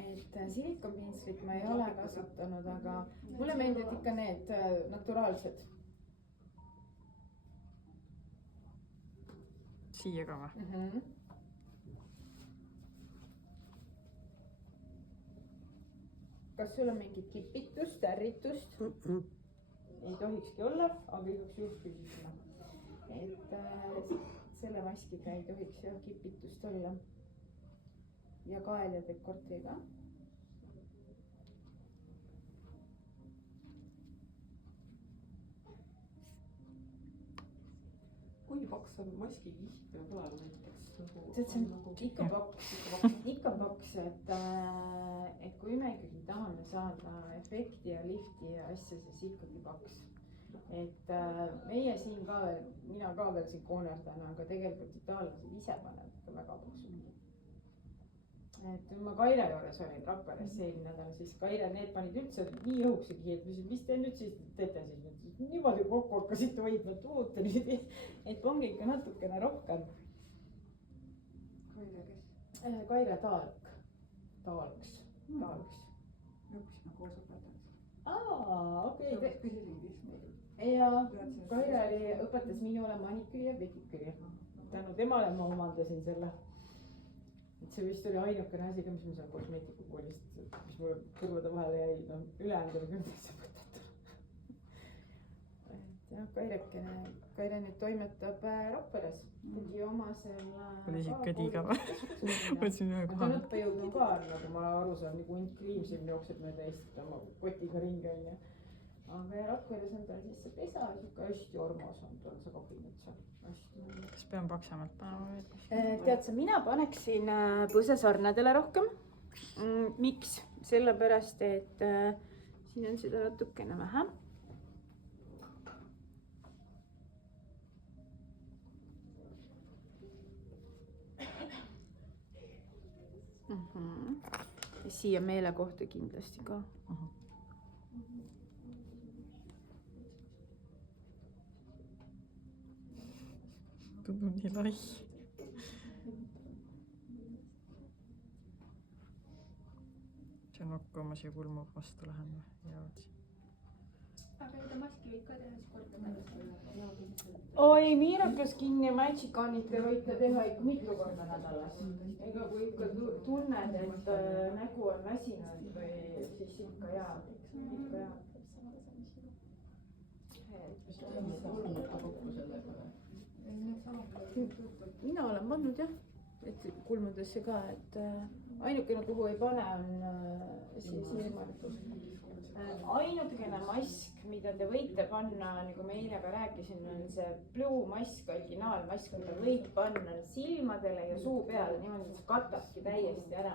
et silikonpintslit ma ei ole kasutanud, aga mulle meeldivad ikka need naturaalsed. siia ka või? kas sul on mingit kipitust, ärritust? ei tohikski olla, aga igaks juhuks küsisime. et selle maskiga ei tohiks jah kipitust olla. ja kael ja dekoltee ka. kui paks see maskikiht peab olema näiteks nagu? see on ikka paks, ikka paks, et kui me ikkagi tahame saada efekti ja lifti ja asja, siis ikkagi paks. et meie siin ka veel, mina ka veel siin koonerdan, aga tegelikult itaallased ise panevad ikka väga paksu. Et ma Kaire juures olin Rakveres eelmine nädal, siis Kaire, need panid üldse nii õhuksegi, et mis te nüüd siis teete siis? Niimoodi kokku hakkasite hoidma, tuute nüüd, et pange ikka natukene rohkem. Kaire kes? Kaire Taalks. õppisime koos õpetajaks. Okei. küsisingi vist. Ja Kaire õpetas minule maniküüri ja pediküüri. Tänu temale ma omandasin selle. Et see vist oli ainukene asi ka, mis ma seal kosmeetikukoolist, mis mul kõrvade vahele jäi, no ülejäänud oli küll täitsa mõttetu. Et jah, Kaire nüüd toimetab Rakveres. Tegi oma selle... Oli siuke tiiga või? Mõtlesin ühe koha. Ta on õppejõudnud ka, nagu ma aru saan, nagu Int Kriim siin jookseb mööda Eestit oma kotiga ringi onju. Aga Rakveres on tal siis see pesa, siuke hästi ormas on tal see kabinet seal. Kas pean paksamalt panema veel? Tead sa, mina paneksin põsesarnadele rohkem. Miks? Sellepärast, et siin on seda natukene vähe. Ja siia meele kohta kindlasti ka. Tundub nii lai. See on okka oma siia kulmu vastu lähen või jäävad siin. Aga ega maski võid ka teha siis kord nädalas? Oi, Miracle Skin ja Magic Onit te võite teha ikka mitu korda nädalas. Ega kui ikka tunned, et nägu on väsinud või siis ikka jaa. Mina olen pannud jah, et kulmudesse ka, et ainukene kuhu ei pane on siis ilmalikus. Ainukene mask, mida te võite panna, nagu ma eile ka rääkisin, on see Blue mask, originaalmask, mida võib panna silmadele ja suu peale, niimoodi see katabki täiesti ära.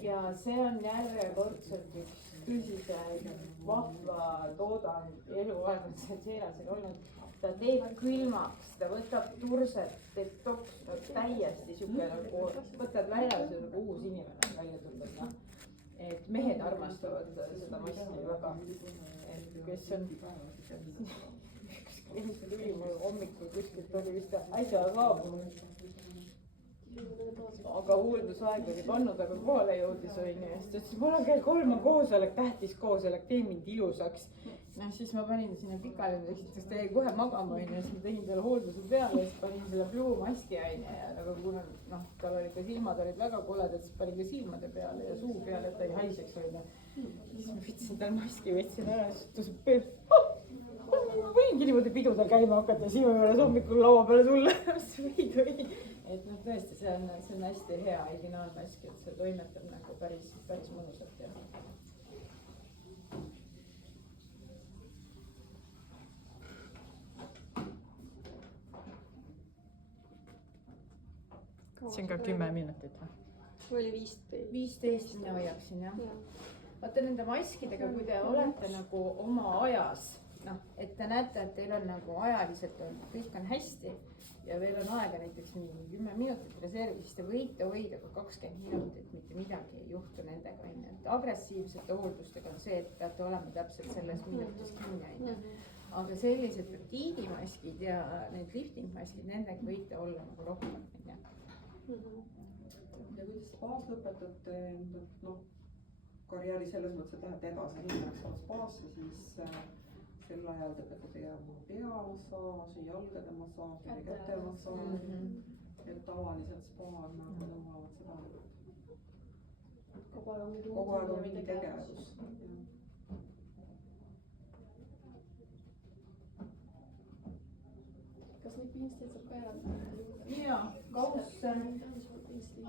Ja see on järjekordselt üks tõsise vahva toodang, eluaeg on see seerasil olnud. Ta teeb külmaks, ta võtab turset, detox, täiesti siuke nagu, võtad välja, see nagu uus inimene välja tulnud. Et mehed armastavad seda maski väga, et kes on tuli mul hommikul kuskilt oli vist äsja saabunud. Aga huuldusaeg oli pannud, aga kohale jõudis onju ja siis ta ütles, mul on kell 3 koosolek, tähtis koosolek, tee mind ilusaks. No siis ma panin sinna pikali, esiteks ta jäi kohe magama onju ja siis ma tegin talle hoolduse peale ja siis panin selle Blue maski onju ja aga kuna noh, tal oli ka silmad olid väga koledad, siis panin ka silmade peale ja suu peale, et ta ei haiseks onju. Siis ma võtsin tal maski, võtsin ära ja siis tõuseb peale. Võingi niimoodi pidudel käima hakata ja sinu juures hommikul laua peale tulla. Võid. Et noh, tõesti, see on hästi hea originaalmask, et see toimetab nagu päris mõnusalt ja. See on ka 10 minutit või? Või oli 15? 15 mina hoiaksin jah. Vaata nende maskidega, kui te olete nagu oma ajas, noh, et te näete, et teil on nagu ajaliselt kõik on hästi ja veel on aega näiteks mingi 10 minutit reservi, siis te võite hoida ka 20 minutit, mitte midagi ei juhtu nendega onju. Et agressiivsete hooldustega on see, et peate olema täpselt selles minutis kinni onju. Aga sellised petiidimaskid ja need lifting maskid, nendega võite olla nagu rohkem onju. Ja kuidas spaas lõpetate noh, karjääri selles mõttes, et lähete edasi minna spaasse, siis sel ajal te peate tegema peamassaaži, jalgade massaaži, käte massaaži. Et tavaliselt spaad nõuavad seda. Kogu aeg on mingi tegevus. Kas neid pinsteid saab ka eraldi? Jaa, kausse.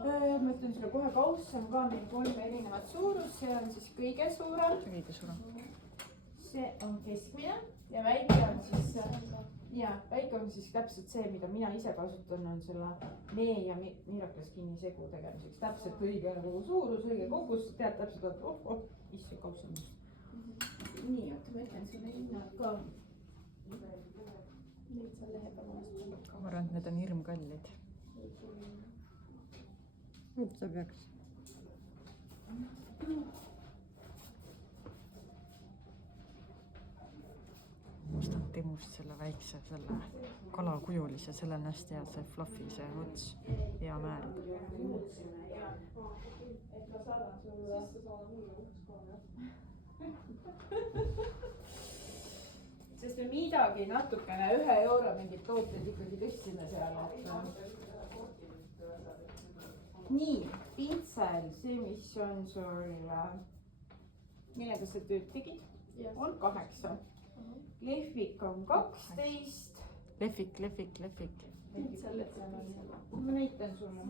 Ma ütlen sulle kohe, kausse on ka meil 3 erinevat suurust, see on siis kõige suurem. Kõige suurem. See on keskmine ja väike on siis, väike on siis täpselt see, mida mina ise kasutan, on selle mee ja Miracle Skini segu tegemiseks. Täpselt õige nagu suurus, õige kogus, tead täpselt, et issu kauss on just. Nii, oota, ma ütlen sulle hinnad ka. ma arvan, et need on hirmkallid. üldse peaks. ostan Temust selle väikse, selle kalakujulise, selle on hästi hea, see fluffy, see ots, hea määrida. et ma saadan sulle. sest me midagi natukene 1 euro mingeid tooteid ikkagi tõstsime seal, et nii, pintsel, see, mis on sul, millega sa tööd tegid, on 8. lehvik on 12. Lehvik. ma näitan sulle.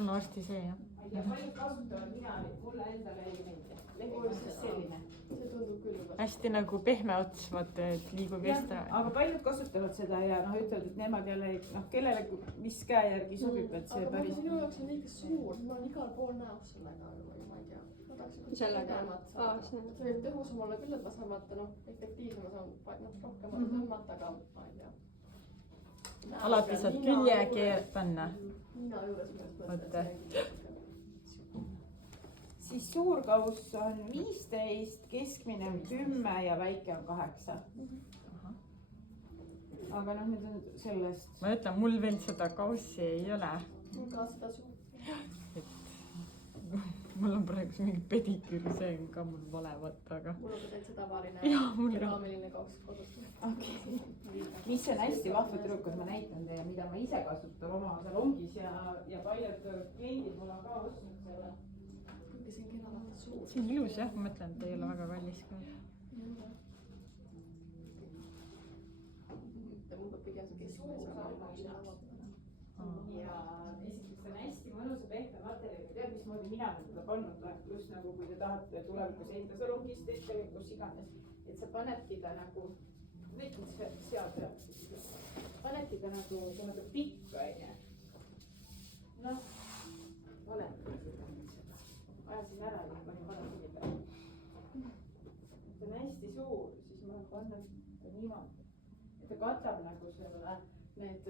sul on varsti see, jah? ja paljud kasutavad, mulle endale ei meeldi. Lehvik on siis selline. see tundub küll juba. hästi nagu pehme ots, vaata, et liigub eest ära. aga paljud kasutavad seda ja noh, ütlevad, et nemad jälle noh, kellele mis käe järgi sobib, et see aga päris. minu jaoks on liiga suur, ma olen igal pool näos sellega, ma ei tea. ma tahaks sellega. see võib tõhusam olla küll, et ma saan vaata noh, efektiivsem, ma saan rohkem tõmmata, aga ma ei tea. alati saad külje panna. nina juures Vaata. siis suurkauss on 15, keskmine on 10 ja väike on 8. aga noh, nüüd on sellest. ma ütlen, mul veel seda kaussi ei ole. mul ka seda suurt. mul on praegu mingi pediküür, see on ka mul vale, vaata, aga. mul on ka täitsa tavaline keraamiline kauss kodus. Okay. mis on hästi vahva tüdrukud, ma näitan teile, mida ma ise kasutan oma salongis ja paljud kliendid mul on ka ostnud selle. kuigi see on kena vaata suur. see on ilus jah, ma mõtlen, et ei ole väga kallis ka. mul peab pigem see keskmine ja esiteks on hästi mõnusa pehme materjal, tead mismoodi mina olen seda pannud, just nagu kui te tahate tulevikus enda salongist ette või kus iganes, et sa panedki ta nagu, näiteks seal peal, panedki ta nagu pikk onju. noh, valetasin seda, ajasin ära ja panin valetasin peale. et on hästi suur, siis ma olen pannud ta niimoodi, et ta katab nagu selle need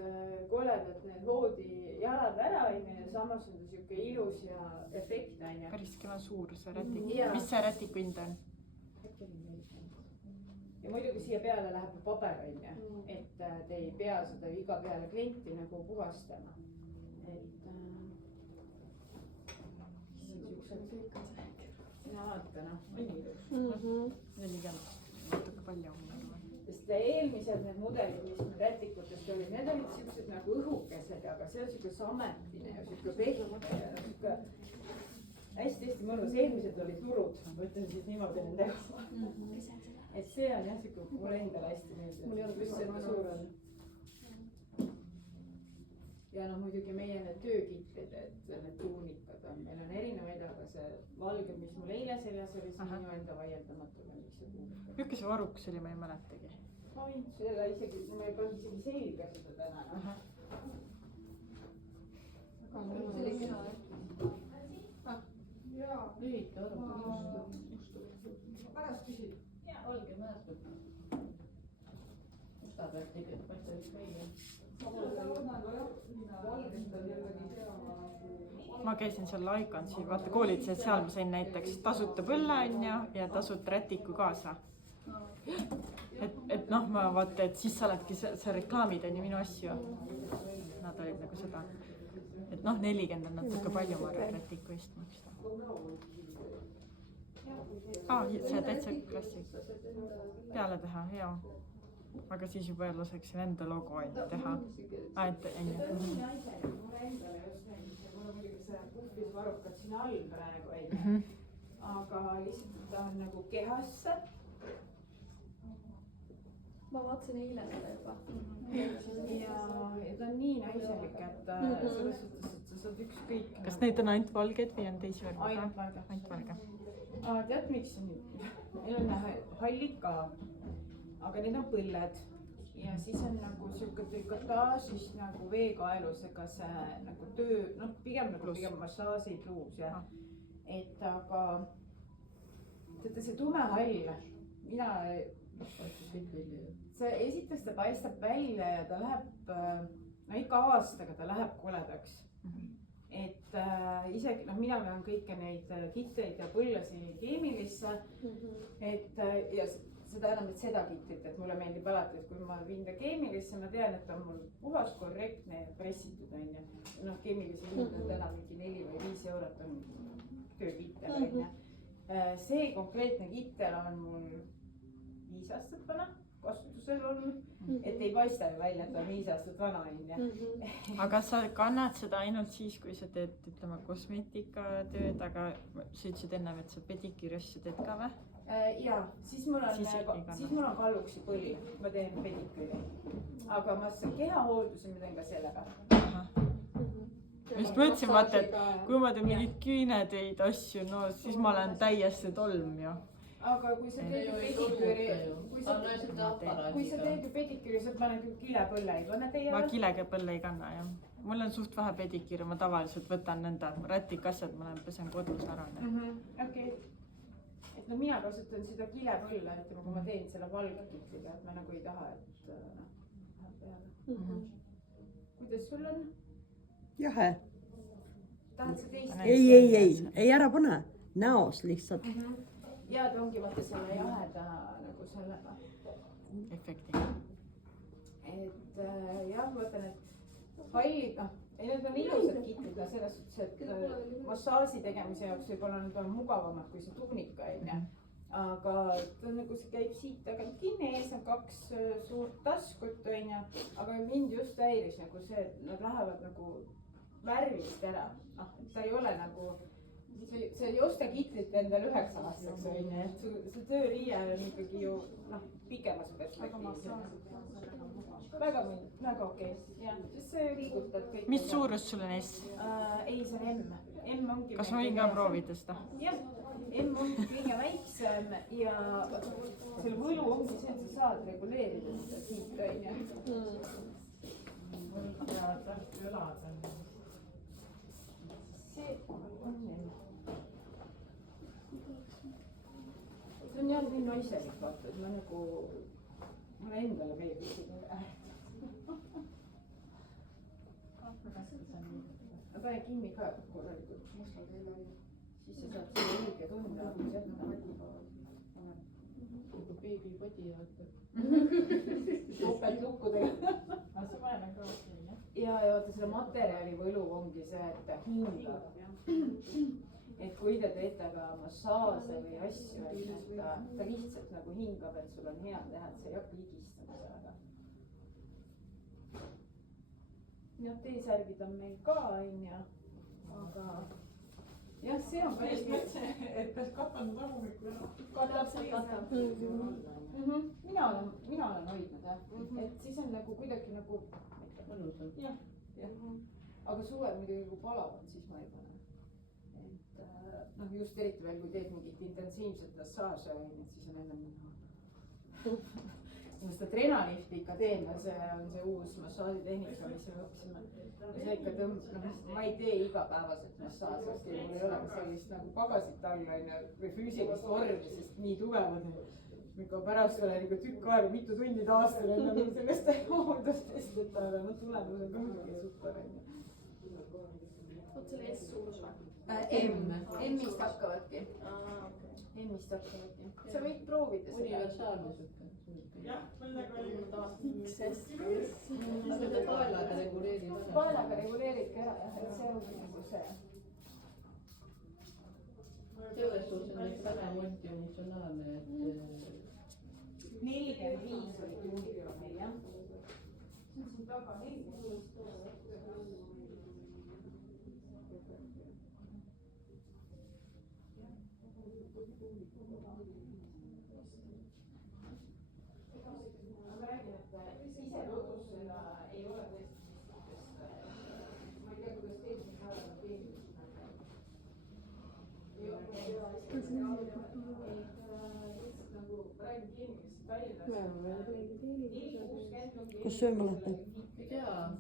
koledad, need voodijalad ära onju ja samas on ta siuke ilus ja efekt onju. päris kõva suur see rätik. Jaa. mis see rätiku hind on? ja muidugi siia peale läheb paber onju, et te ei pea seda iga peale klienti nagu puhastama. et vaata noh, on ilus. 40, natuke palju on. sest eelmised need mudelid, mis meil rätikutest olid, need olid siuksed nagu õhukesed, aga see on siuke sametine ja siuke pehme ja siuke hästi-hästi mõnus. eelmised olid turud, ma ütlen siis niimoodi nendega. et see on jah siuke, mulle endale hästi meeldib, just see, et ta suur on. ja noh, muidugi meie need töökitlid, et need tuunikad on, meil on erinevaid, aga see valge, mis mul eile seljas oli, see on minu enda vaieldamatu lemmik. milline see varuks oli, ma ei mäletagi. ma võin seda isegi, ma ei pannud isegi selga seda täna. see oli kena jah. lühike arv. pärast küsin. valge määrtud. musta pealt tegelikult paistab üks välja. ma käisin seal Iconsi, vaata koolitasid, seal ma sain näiteks tasuta põlle onju ja tasuta rätiku kaasa. et noh, ma vaata, et siis sa oledki, sa reklaamid onju minu asju. Nad olid nagu seda, et noh, 40 on natuke palju, ma arvan, rätiku eest maksta. see täitsa klassik. peale teha, hea. aga siis juba laseksin enda logo ainult teha. et onju. mulle endale just näiteks ja mul on muidugi see puhvis varrukad siin all praegu onju. aga lihtsalt ta on nagu kehasse. ma vaatasin eile seda juba. ja ta on nii naiselik, et selles suhtes, et sa saad ükskõik. kas neid on ainult valged või on teisi värve ka? ainult valge. ainult valge. tead miks? meil on hallid ka, aga need on põlled ja siis on nagu siuke trikotaažist nagu veekaelusega see nagu töö, noh, pigem massaaži pluus jah. et aga teate, see tume hall, see esiteks ta paistab välja ja ta läheb, no ikka aastaga ta läheb koledaks. et isegi noh, mina vean kõiki neid kitteid ja põllasid keemilisse, et ja seda enam, et seda kittit, et mulle meeldib alati, et kui ma viin ta keemilisse, ma tean, et ta on mul puhas, korrektne ja pressitud onju. noh, keemilise hind on täna mingi 4 või 5 eurot on töökittel onju. see konkreetne kittel on mul 5 aastat vana kasutusel olnud, et ei paista ju välja, et ta on 5 aastat vana onju. aga sa kannad seda ainult siis, kui sa teed, ütleme, kosmeetikatööd, aga sa ütlesid ennem, et sa pediküüri teed ka või? ja siis mul on kalluksi põll, ma teen pediküüri, aga ma kehahoolduse ma teen ka sellega. just mõtlesin, vaata, et kui ma teen mingeid küünetöid asju, no siis ma olen täiesti tolm ju. aga kui sa teed pediküüri, kui sa teed ju pediküüri, sa paned ju kilepõlle, ei pane teie? ma kilegepõlle ei kanna jah. mul on suht vähe pediküüri, ma tavaliselt võtan nõnda rätikasjad, ma pesen kodus ära. okei. et no mina kasutan seda kilepõlle, ütleme, kui ma teen selle valge kitliga, et ma nagu ei taha, et läheb peale. kuidas sul on? jahe. tahad sa teist? ei ära pane, näos lihtsalt. ja ta ongi vaata selle jaheda nagu sellega efektiga. et jah, ma mõtlen, et hallid, noh, ei need on ilusad kitid, selles suhtes, et massaaži tegemise jaoks võib-olla need on mugavamad kui see tuunika onju. aga ta on nagu, see käib siit tagant kinni, ees on 2 suurt taskut onju, aga mind just häiris nagu see, et nad lähevad nagu värvist ära, noh, ta ei ole nagu sa ei osta kitlit endale 9 aastaks onju, et see tööriie on ikkagi ju noh, pikemas perspektiivis. väga okei, jah, see liigutab kõik. mis suurus sul on ees? ei, see on M. M ongi. kas ma võin ka proovida seda? jah, M on kõige väiksem ja selle võlu ongi see, et sa saad reguleerida seda siit onju. see on M. see on jah nii naiselik, vaata, et ma nagu, mulle endale meeldib seda. ma panen kinni ka korralikult, siis sa saad selle õige tunde jätta. nagu beebipodi vaata. topeltlukkudega. ja vaata selle materjali võlu ongi see, et ta hingab. et kui te teete ka massaaže või asju, et ta lihtsalt nagu hingab, et sul on hea teha, et sa ei hakka higistama sellega. jah, T-särgid on meil ka onju, aga jah, see on päris mõte, et kas katanud tagumikku ära. katab. mina olen hoidnud jah, et siis on nagu kuidagi nagu mõnusam. jah. aga suvel muidugi kui palav on, siis ma ei pane. et noh, just eriti veel, kui teed mingit intensiivset massaaži, siis on ennem näha. ma seda Trenalifti ikka teen, see on see uus massaažitehnika, mis me õppisime. ja see ikka tõmbab, noh, ma ei tee igapäevaselt massaaži, sest mul ei ole ka sellist nagu pagasit all onju või füüsilist vormi, sest nii tugevad. ikka pärast olen ikka tükk aega, mitu tundi taastan enne sellest hooldustest, et aga noh, tulemus on ka muidugi super onju. vot selle S-suurus või? M-ist hakkavadki. M-ist hakkavadki. sa võid proovida seda. universaalne siuke. jah, mõndagi oli. aga ta paelaga reguleerib ära. paelaga reguleeridki ära jah, et see ongi nagu see. selles suhtes on ikka väga multifunktsionaalne, et 45 oli tuunikul meil jah. see on siin taga 45. ma räägin, et sisekodus seda ei ole tõesti, sest ma ei tea, kuidas teil siin nädalal teenindus. nagu räägin kliinikast Tallinnas. 460 kus sööma lähete ? ei tea .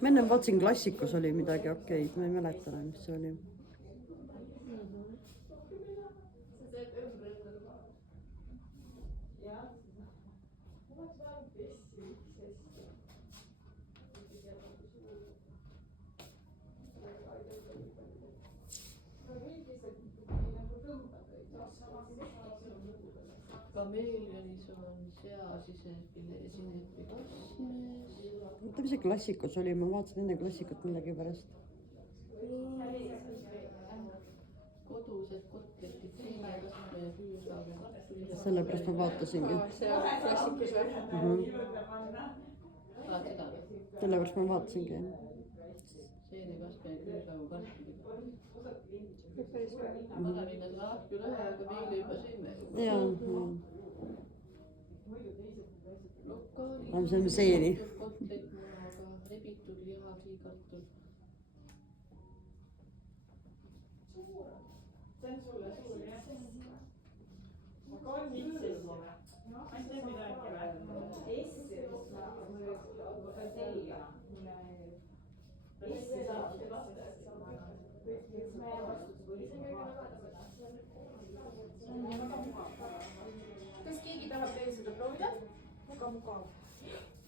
ma ennem vaatasin Klassikus oli midagi okeid , ma ei mäleta enam , mis see oli . Kameelionis on seasisenepi kosmes . oota , mis see Klassikus oli , ma vaatasin enne Klassikut millegipärast . kodused kotletid , seenekasvaja ja küüslauge kartulid . sellepärast ma vaatasingi . see on Klassikus või ? tahad seda ? sellepärast ma vaatasingi . seenekasvaja ja küüslauge kartulid . vanalinnas lahku lõhe , aga meile juba sõime . jaa . lokaalid . see on seeni . kotlet munaga , rebitud liha , kiikartul . kas keegi tahab veel seda proovida ? väga mugav .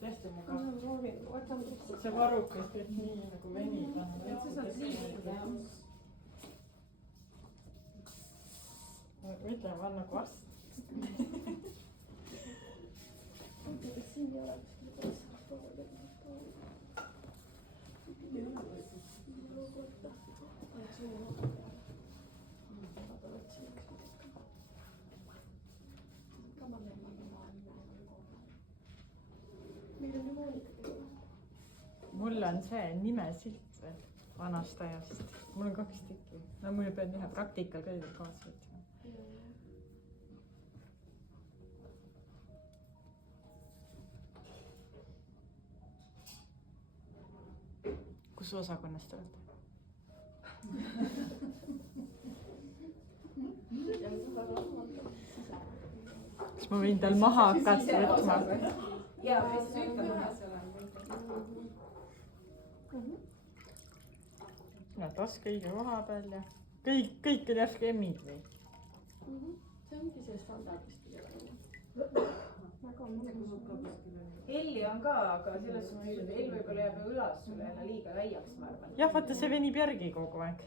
hästi mugav . ma proovin , võtan . see varukas teeb nii nagu venib . sa saad liikuda . ütleme , on nagu arst . siin ei ole . mul on see nimesilt veel vanast ajast , mul on 2 tükki , no mul peab ühe praktikal kõigil kaasa võtma . kus osakonnas te olete ? kas ma võin tal maha hakata võtma ? jaa , mis sa ütled ? Nad oska õige koha peal ja kõik oli oska emmid või ? see ongi see standardist . väga mõnus . Elli on ka , aga selles suhtes , et Ell võib-olla jääb õlas sulle jälle liiga laiaks , ma arvan . jah , vaata see venib järgi kogu aeg .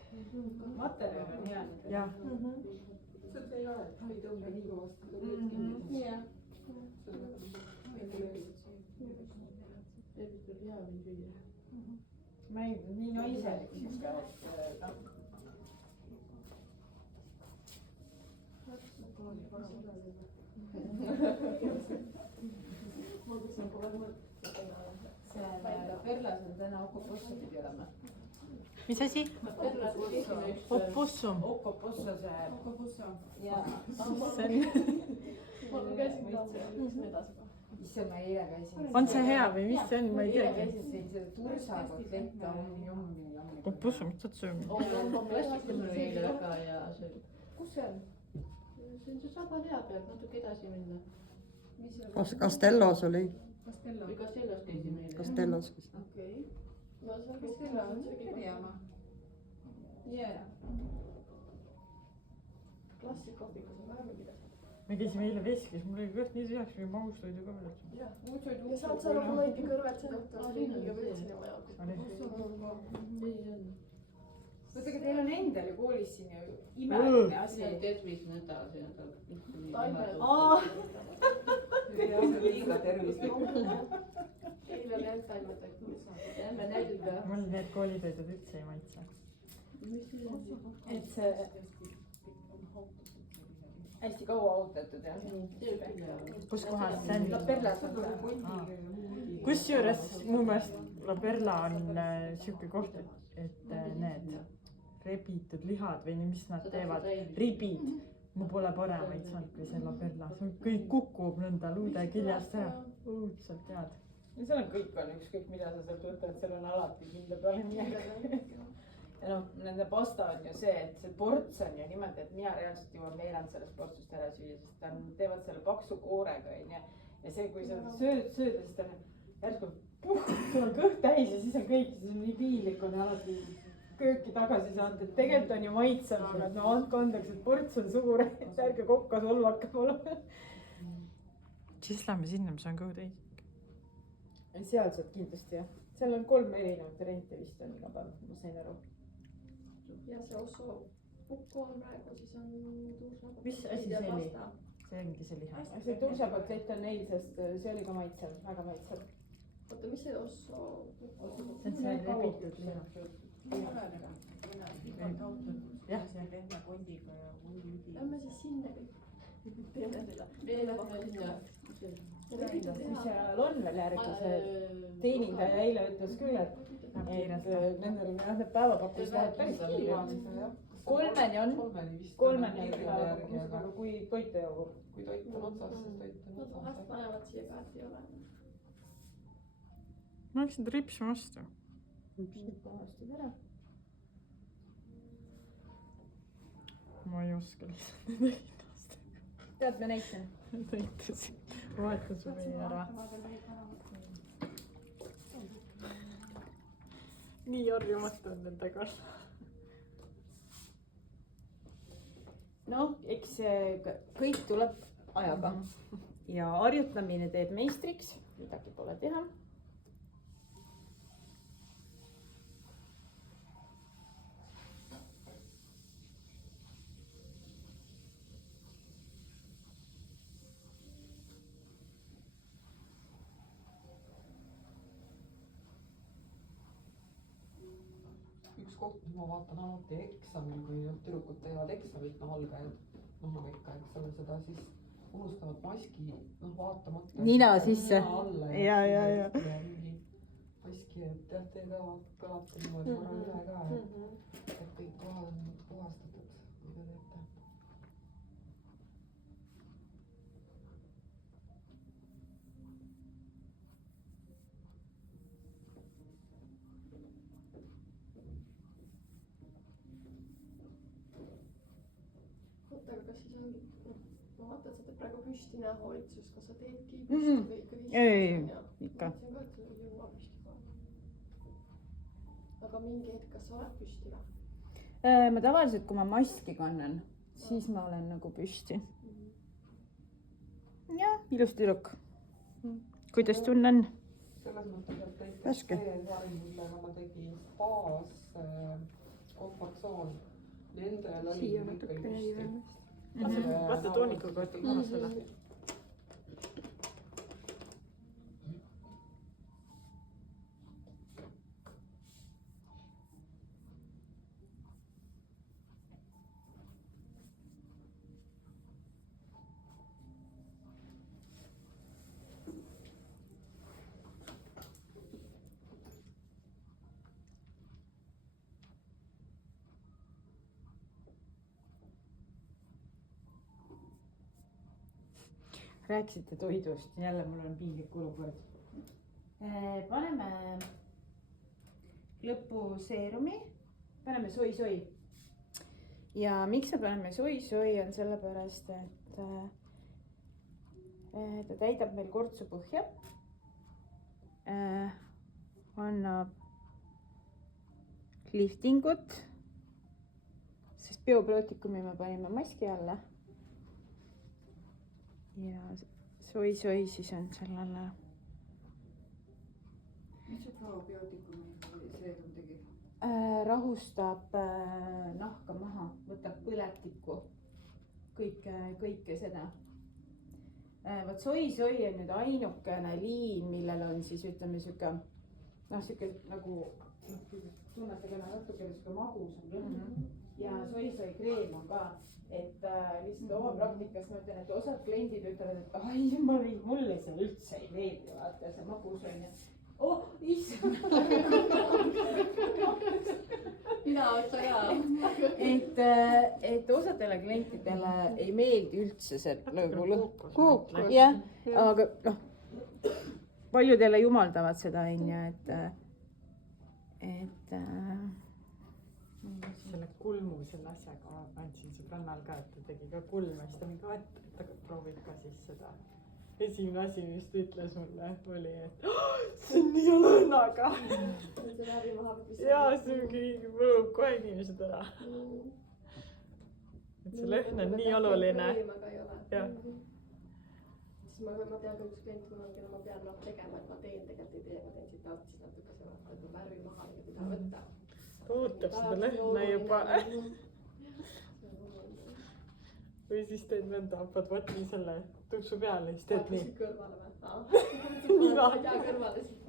materjal on hea . jah , sealt ei ole , et ei tõmba nii kõvasti , kui võid kinni . jah . rebitud liha võin süüa . ma ei , nii naiselik siis ka , et noh . see Perlas on täna Okoposso pidi olema . mis asi ? opossum . Okoposso see . jaa . see on , ma käisin ka , läksime edasi . issand , ma eile käisin . on see hea või mis see on , ma ei eile teagi . käisin siin seda tursakotlett , jummi . opossum , mis sa sööma ? on plastikul meile väga hea söö . kus see on ? see on see saba lea peal , natuke edasi minna . kas Castellos oli ? või Castellos käisime eile . Castellos . okei . no see on kas teil on see jaama ? jaa . klassikohvikus on vähem midagi . me käisime eile veskis , mul oli kõht nii tühjaks , või magustoidu ka veel otsa . ja saad sa nagu maiki kõrvet sõidata , siin on liiga see. võtsin oma jaoks . oota , aga teil on endal ju koolis siin ju imeline asi see . on tervisenädal , see nädal . liiga tervislik . eile oli ainult taimed . lähme nälga . mul need koolitoidud üldse ei maitse . et see hästi kaua oodatud jah . kus kohas see on ? no Perlas on see . kusjuures mu meelest La Perla on siuke koht , et need rebitud lihad või mis nad teevad , ribid , ma pole paremaid saanud kui see La Perla , see on kõik kukub nõnda luude küljest ära , õudselt head . no seal on kõik on ükskõik mida sa sealt võtad , seal on alati kindla peale midagi . ja noh, nende pasta on ju see, et see ports on ju niimoodi, et mina reaalselt jõuan veerand sellest portsust ära süüa, sest nad teevad selle paksu koorega onju. ja see, kui sa sööd ja siis ta on järsku sul on kõht täis ja siis on kõik, siis on nii piinlik on alati kööki tagasi saanud, et tegelikult on ju maitsev, aga no andke andeks, et ports on suur, et ärge kokka solvake palun. siis lähme sinna, ma saan kõhu täis. seal saad kindlasti jah, seal on 3 erinevat varianti vist on iga päev, ma sain aru. ja see Osso Pukko on praegu, siis on tuusnakotlett. Mis asi see oli? see ongi see liha. see tuusakotlett on eilsest, see oli ka maitsev, väga maitsev. oota, mis see Osso? see on see rebitud liha. jah, see lehmakondiga ja hundi. Lähme siis sinna kõik. teeme seda. mis seal on veel järgi, see teenindaja eile ütles küll, et nendel on jah, need päevapakkused lähevad päris kiirelt. 3-ni on, 3-ni on, aga kui toit ei jõua. kui toit on otsas, siis toit on Nad vahest otsas. panevad siia ka, et ei ole. ma läksin ripsima vastu. Panustad ära. ma ei oska lihtsalt tead, ma näitan. näitasin. vahetan su vee ära. nii harjumatu on nendega. noh, eks kõik tuleb ajaga ja harjutamine teeb meistriks, midagi pole teha. üks koht, mis ma vaatan alati eksamil, kui tüdrukud teevad eksamit, no algajad, noh nagu ikka, eks ole, seda siis unustavad maski, noh vaatamata. Nina sisse. Ja. maski, et jah, te ka kõlate niimoodi, ma arvan üle ka, et kõik kohad on puhastatud, kui te teete. oota, aga kas siis ongi, ma vaatan, sa teed praegu püsti näohoolitsust, kas sa teedki püsti või ikka viis? Ei, ikka. ma mõtlesin ka, et sul ei jõua püsti kohe. aga mingi hetk, kas sa oled püsti või? ma tavaliselt, kui ma maski kannan, siis ma olen nagu püsti. jah, ilus tüdruk. kuidas tunne on? selles mõttes, et näiteks Värske. see sari, millega ma tegin spaas komfortsoon, nendel oli Siia ikka natukene püsti. veel. vaata toonikuga võtab korra selle. rääkisite toidust, jälle mul on piinlik olukord. paneme lõpuseerumi, paneme soi-soi. ja miks me paneme soi-soi on sellepärast, et ta täidab meil kortsu põhja. annab liftingut, sest biobiootikumi me panime maski alla. ja soi-soi siis on sellele. mis see probiootikumi seerum tegi? rahustab nahka maha, võtab põletikku, kõike seda. vot soi-soi on nüüd ainukene liin, millel on siis ütleme sihuke noh, sihuke nagu tunnete ka natuke sihuke magusam lõhn ja soi-soi kreem on ka, et lihtsalt oma praktikas ma ütlen, et osad kliendid ütlevad, et ai, mulle see üldse ei meeldi, vaata see magus on ju. oh, issand. mina otsa ka. et osadele klientidele ei meeldi üldse see nagu lõhn. jah, aga noh, paljudele jumaldavad seda onju, et selle kulmu selle asjaga andsin sõbrannal ka, et ta tegi ka kulme, siis ta mingi, et ta proovib ka siis seda. Esimene asi, mis ta ütles mulle, oli, et see on nii lõhnaga. see läbi maha peab vist. jaa, see mingi mõjub kohe inimesed ära. et see lõhn on nii oluline. jah. siis ma tean ka üks klient, keda ma pean tegema, et ma teen, tegelikult ei tee, ma teen siit alt siis natuke seda, et ma värvi maha ja ei taha võtta. ootab seda lõhna juba. või siis teed nõnda, hakkad võtma selle tupsu peale ja siis teed nii. kõrvale või? Nii ma ei tea kõrvale siis.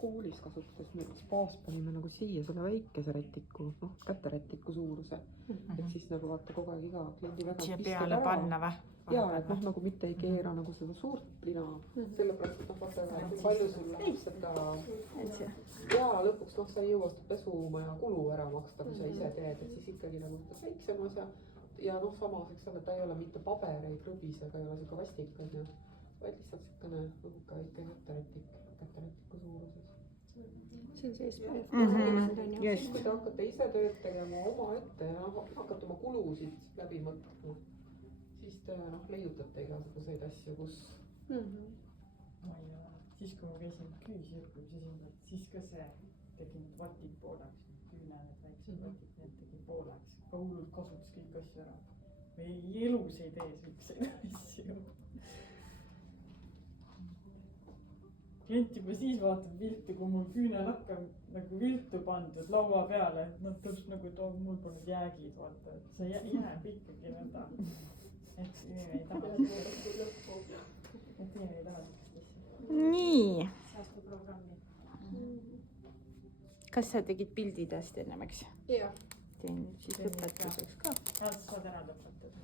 koolis kasutades me spaas panime nagu siia selle väikese rätiku, noh käterätiku suuruse. et siis nagu vaata kogu aeg iga kliendi väga siia peale panna või? ja et noh, nagu mitte ei keera nagu seda suurt lina, sellepärast et noh, vaata kui palju sul läheb seda ja lõpuks noh, sa ei jõua seda pesumaja kulu ära maksta, kui sa ise teed, et siis ikkagi nagu võtad väiksema asja ja noh, samas, eks ole, ta ei ole mitte paber, ei krõbis ega ei ole siuke vastik, onju, vaid lihtsalt siukene õhuke väike käterätiku suuruses. see on see SPF. Siis kui te hakkate ise tööd tegema omaette ja hakkate oma kulusid läbi mõtlema, siis te noh, leiutate igasuguseid asju, kus siis kui ma käisin küüsirkus esindajat, siis ka see tegi nüüd vatid pooleks, küüne need väiksed vatid, need tegi pooleks, ka hullult kasutas kõik asju ära. või elus ei tee siukseid asju. klient juba siis vaatab viltu, kui mul küünelakk on nagu viltu pandud laua peale, et noh, täpselt nagu too, mul polnud jäägid, vaata, et see jääb ikkagi nõnda. et inimene ei taha siukest asja. nii. kas sa tegid pildidest ennem, eks? jah. teen nüüd siis lõpetuseks ka. saad ära lõpetada.